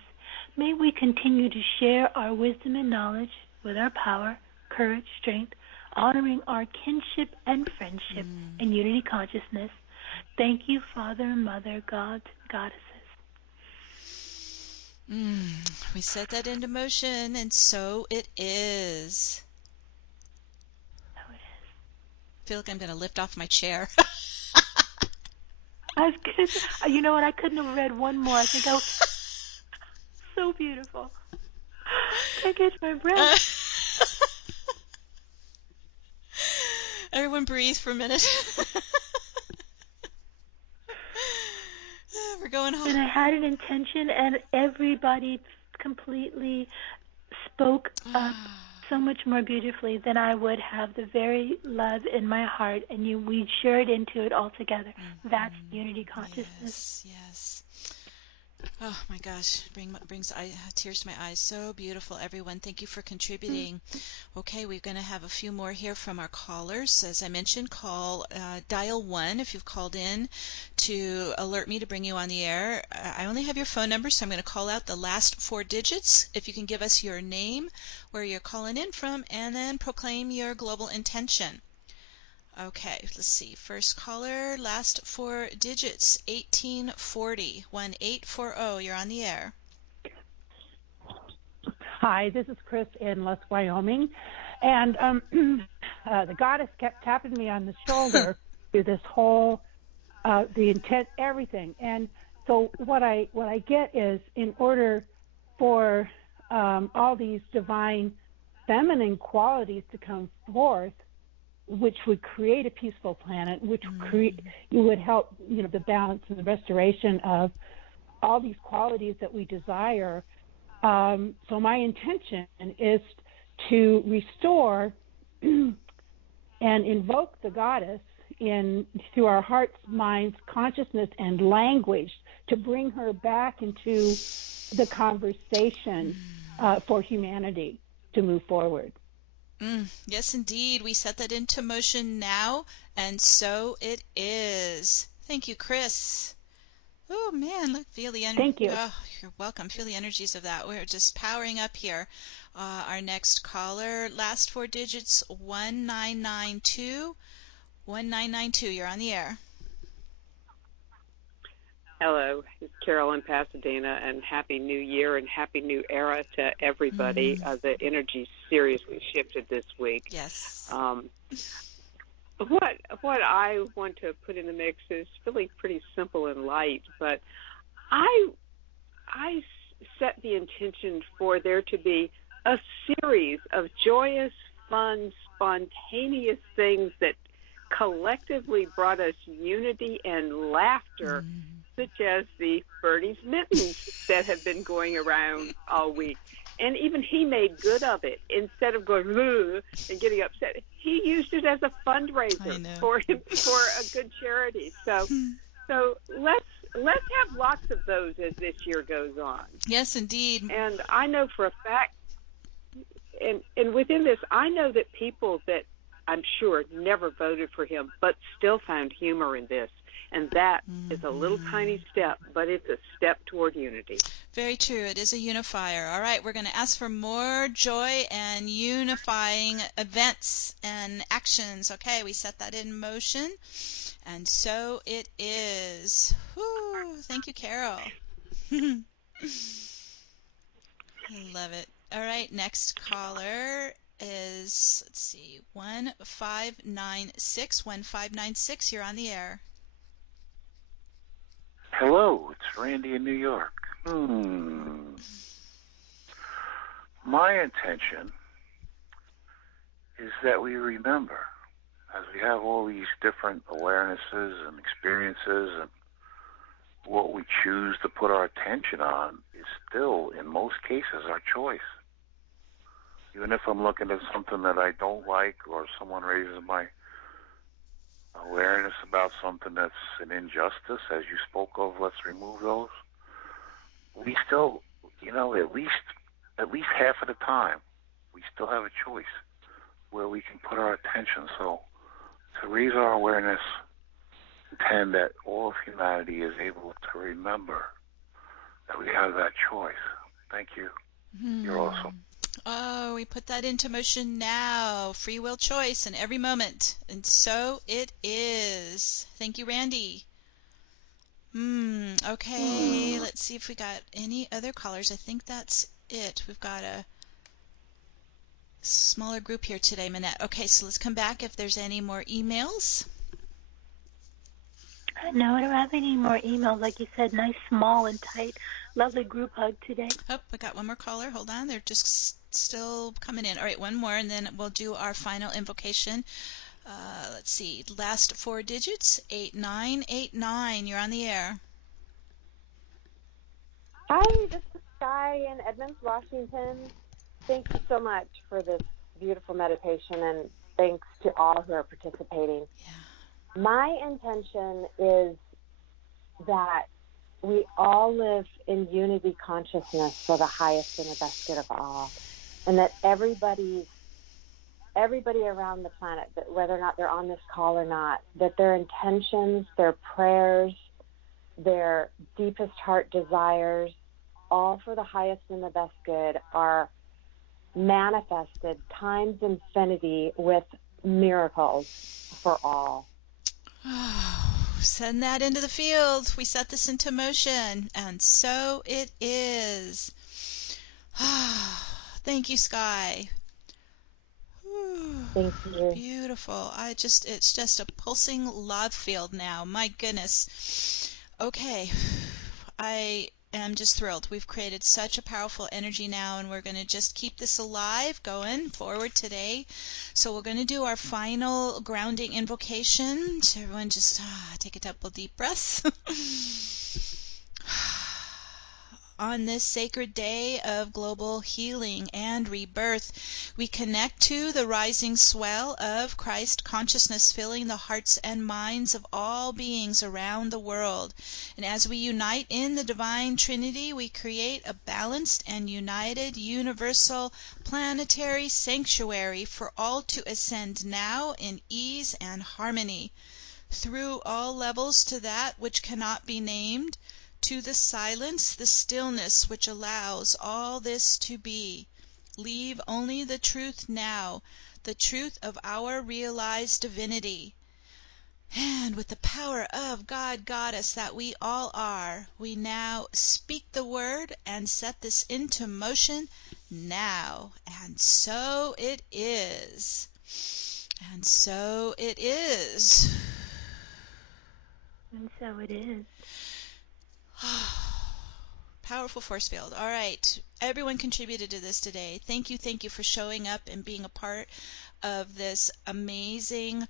May we continue to share our wisdom and knowledge with our power, courage, strength, honoring our kinship and friendship and unity consciousness. Thank you, Father and Mother, gods, goddesses. We set that into motion, and so it is. So it is. I feel like I'm going to lift off my chair. You know what? I couldn't have read one more. I think I was so beautiful. Can't catch my breath. Everyone breathe for a minute. We're going home. And I had an intention, and everybody completely spoke up so much more beautifully than I would have. The very love in my heart, and we shared into it all together. That's unity consciousness. Yes. Oh my gosh, brings tears to my eyes. So beautiful, everyone. Thank you for contributing. Okay, we're going to have a few more here from our callers. As I mentioned, dial 1 if you've called in to alert me to bring you on the air. I only have your phone number, so I'm going to call out the last 4 digits. If you can give us your name, where you're calling in from, and then proclaim your global intention. Okay, let's see. First caller, last 4 digits, 1840, 1840. You're on the air. Hi, this is Chris in Lusk, Wyoming. And the goddess kept tapping me on the shoulder through this whole, the intent, everything. And so what I get is, in order for all these divine feminine qualities to come forth, which would create a peaceful planet, which would help, the balance and the restoration of all these qualities that we desire. So my intention is to restore and invoke the goddess through our hearts, minds, consciousness, and language to bring her back into the conversation for humanity to move forward. Yes, indeed. We set that into motion now, and so it is. Thank you, Chris. Oh, man, look, feel the energy. Thank you. Oh, you're welcome. Feel the energies of that. We're just powering up here. Our next caller, last 4 digits, 1992. 1992, you're on the air. Hello, it's Carol in Pasadena, and Happy New Year and Happy New Era to everybody. The energy seriously shifted this week. Yes. What I want to put in the mix is really pretty simple and light, but I set the intention for there to be a series of joyous, fun, spontaneous things that collectively brought us unity and laughter, such as the Bernie's mittens that have been going around all week. And even he made good of it. Instead of going "Ugh," and getting upset, he used it as a fundraiser for a good charity. So let's have lots of those as this year goes on. Yes, indeed. And I know for a fact, and within this, I know that people that I'm sure never voted for him, but still found humor in this. And that is a little tiny step, but it's a step toward unity. Very true. It is a unifier. All right, we're going to ask for more joy and unifying events and actions. Okay, we set that in motion. And so it is. Whew, thank you, Carol. I love it. All right, next caller is, let's see, 1596. 1596, you're on the air. Hello, it's Randy in New York. My intention is that we remember, as we have all these different awarenesses and experiences, and what we choose to put our attention on is still, in most cases, our choice. Even if I'm looking at something that I don't like, or someone raises my awareness about something that's an injustice, as you spoke of, let's remove those. We still, at least half of the time, we still have a choice where we can put our attention. So to raise our awareness, intend that all of humanity is able to remember that we have that choice. Thank you. You're awesome. Oh, we put that into motion now. Free will choice in every moment. And so it is. Thank you, Randy. Okay, let's see if we got any other callers. I think that's it. We've got a smaller group here today, Minette. Okay, so let's come back if there's any more emails. No, I don't have any more emails. Like you said, nice, small, and tight. Lovely group hug today. Oh, we got one more caller. Hold on. They're just still coming in. All right, one more, and then we'll do our final invocation. Let's see. Last four digits, 8989. You're on the air. Hi, this is Sky in Edmonds, Washington. Thank you so much for this beautiful meditation, and thanks to all who are participating. Yeah. My intention is that we all live in unity consciousness for the highest and the best good of all, and that everybody around the planet, that whether or not they're on this call or not, that their intentions, their prayers, their deepest heart desires, all for the highest and the best good, are manifested times infinity with miracles for all. Send that into the field. We set this into motion, and so it is. Thank you, Sky. Thank you. Beautiful. It's just a pulsing love field now. My goodness. Okay. I am just thrilled. We've created such a powerful energy now, and we're going to just keep this alive going forward today. So we're going to do our final grounding invocation. So everyone just take a couple deep breaths. On this sacred day of global healing and rebirth, we connect to the rising swell of Christ consciousness filling the hearts and minds of all beings around the world. And as we unite in the Divine Trinity, we create a balanced and united universal planetary sanctuary for all to ascend now in ease and harmony, through all levels to that which cannot be named, to the silence, the stillness which allows all this to be. Leave only the truth now, the truth of our realized divinity. And with the power of God, Goddess that we all are, we now speak the word and set this into motion now. And so it is. And so it is. And so it is. Powerful force field. All right. Everyone contributed to this today. Thank you for showing up and being a part of this amazing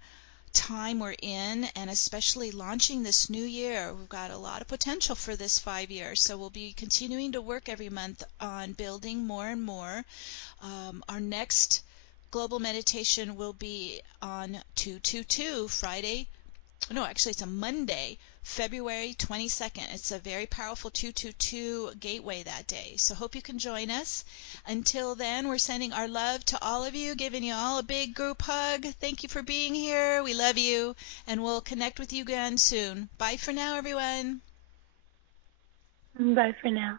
time we're in, and especially launching this new year. We've got a lot of potential for this 5 years, so we'll be continuing to work every month on building more and more. Our next global meditation will be on 222 Friday. No, actually it's a Monday, February 22nd. It's a very powerful 222 gateway that day. So hope you can join us. Until then, we're sending our love to all of you, giving you all a big group hug. Thank you for being here. We love you, and we'll connect with you again soon. Bye for now, everyone. Bye for now.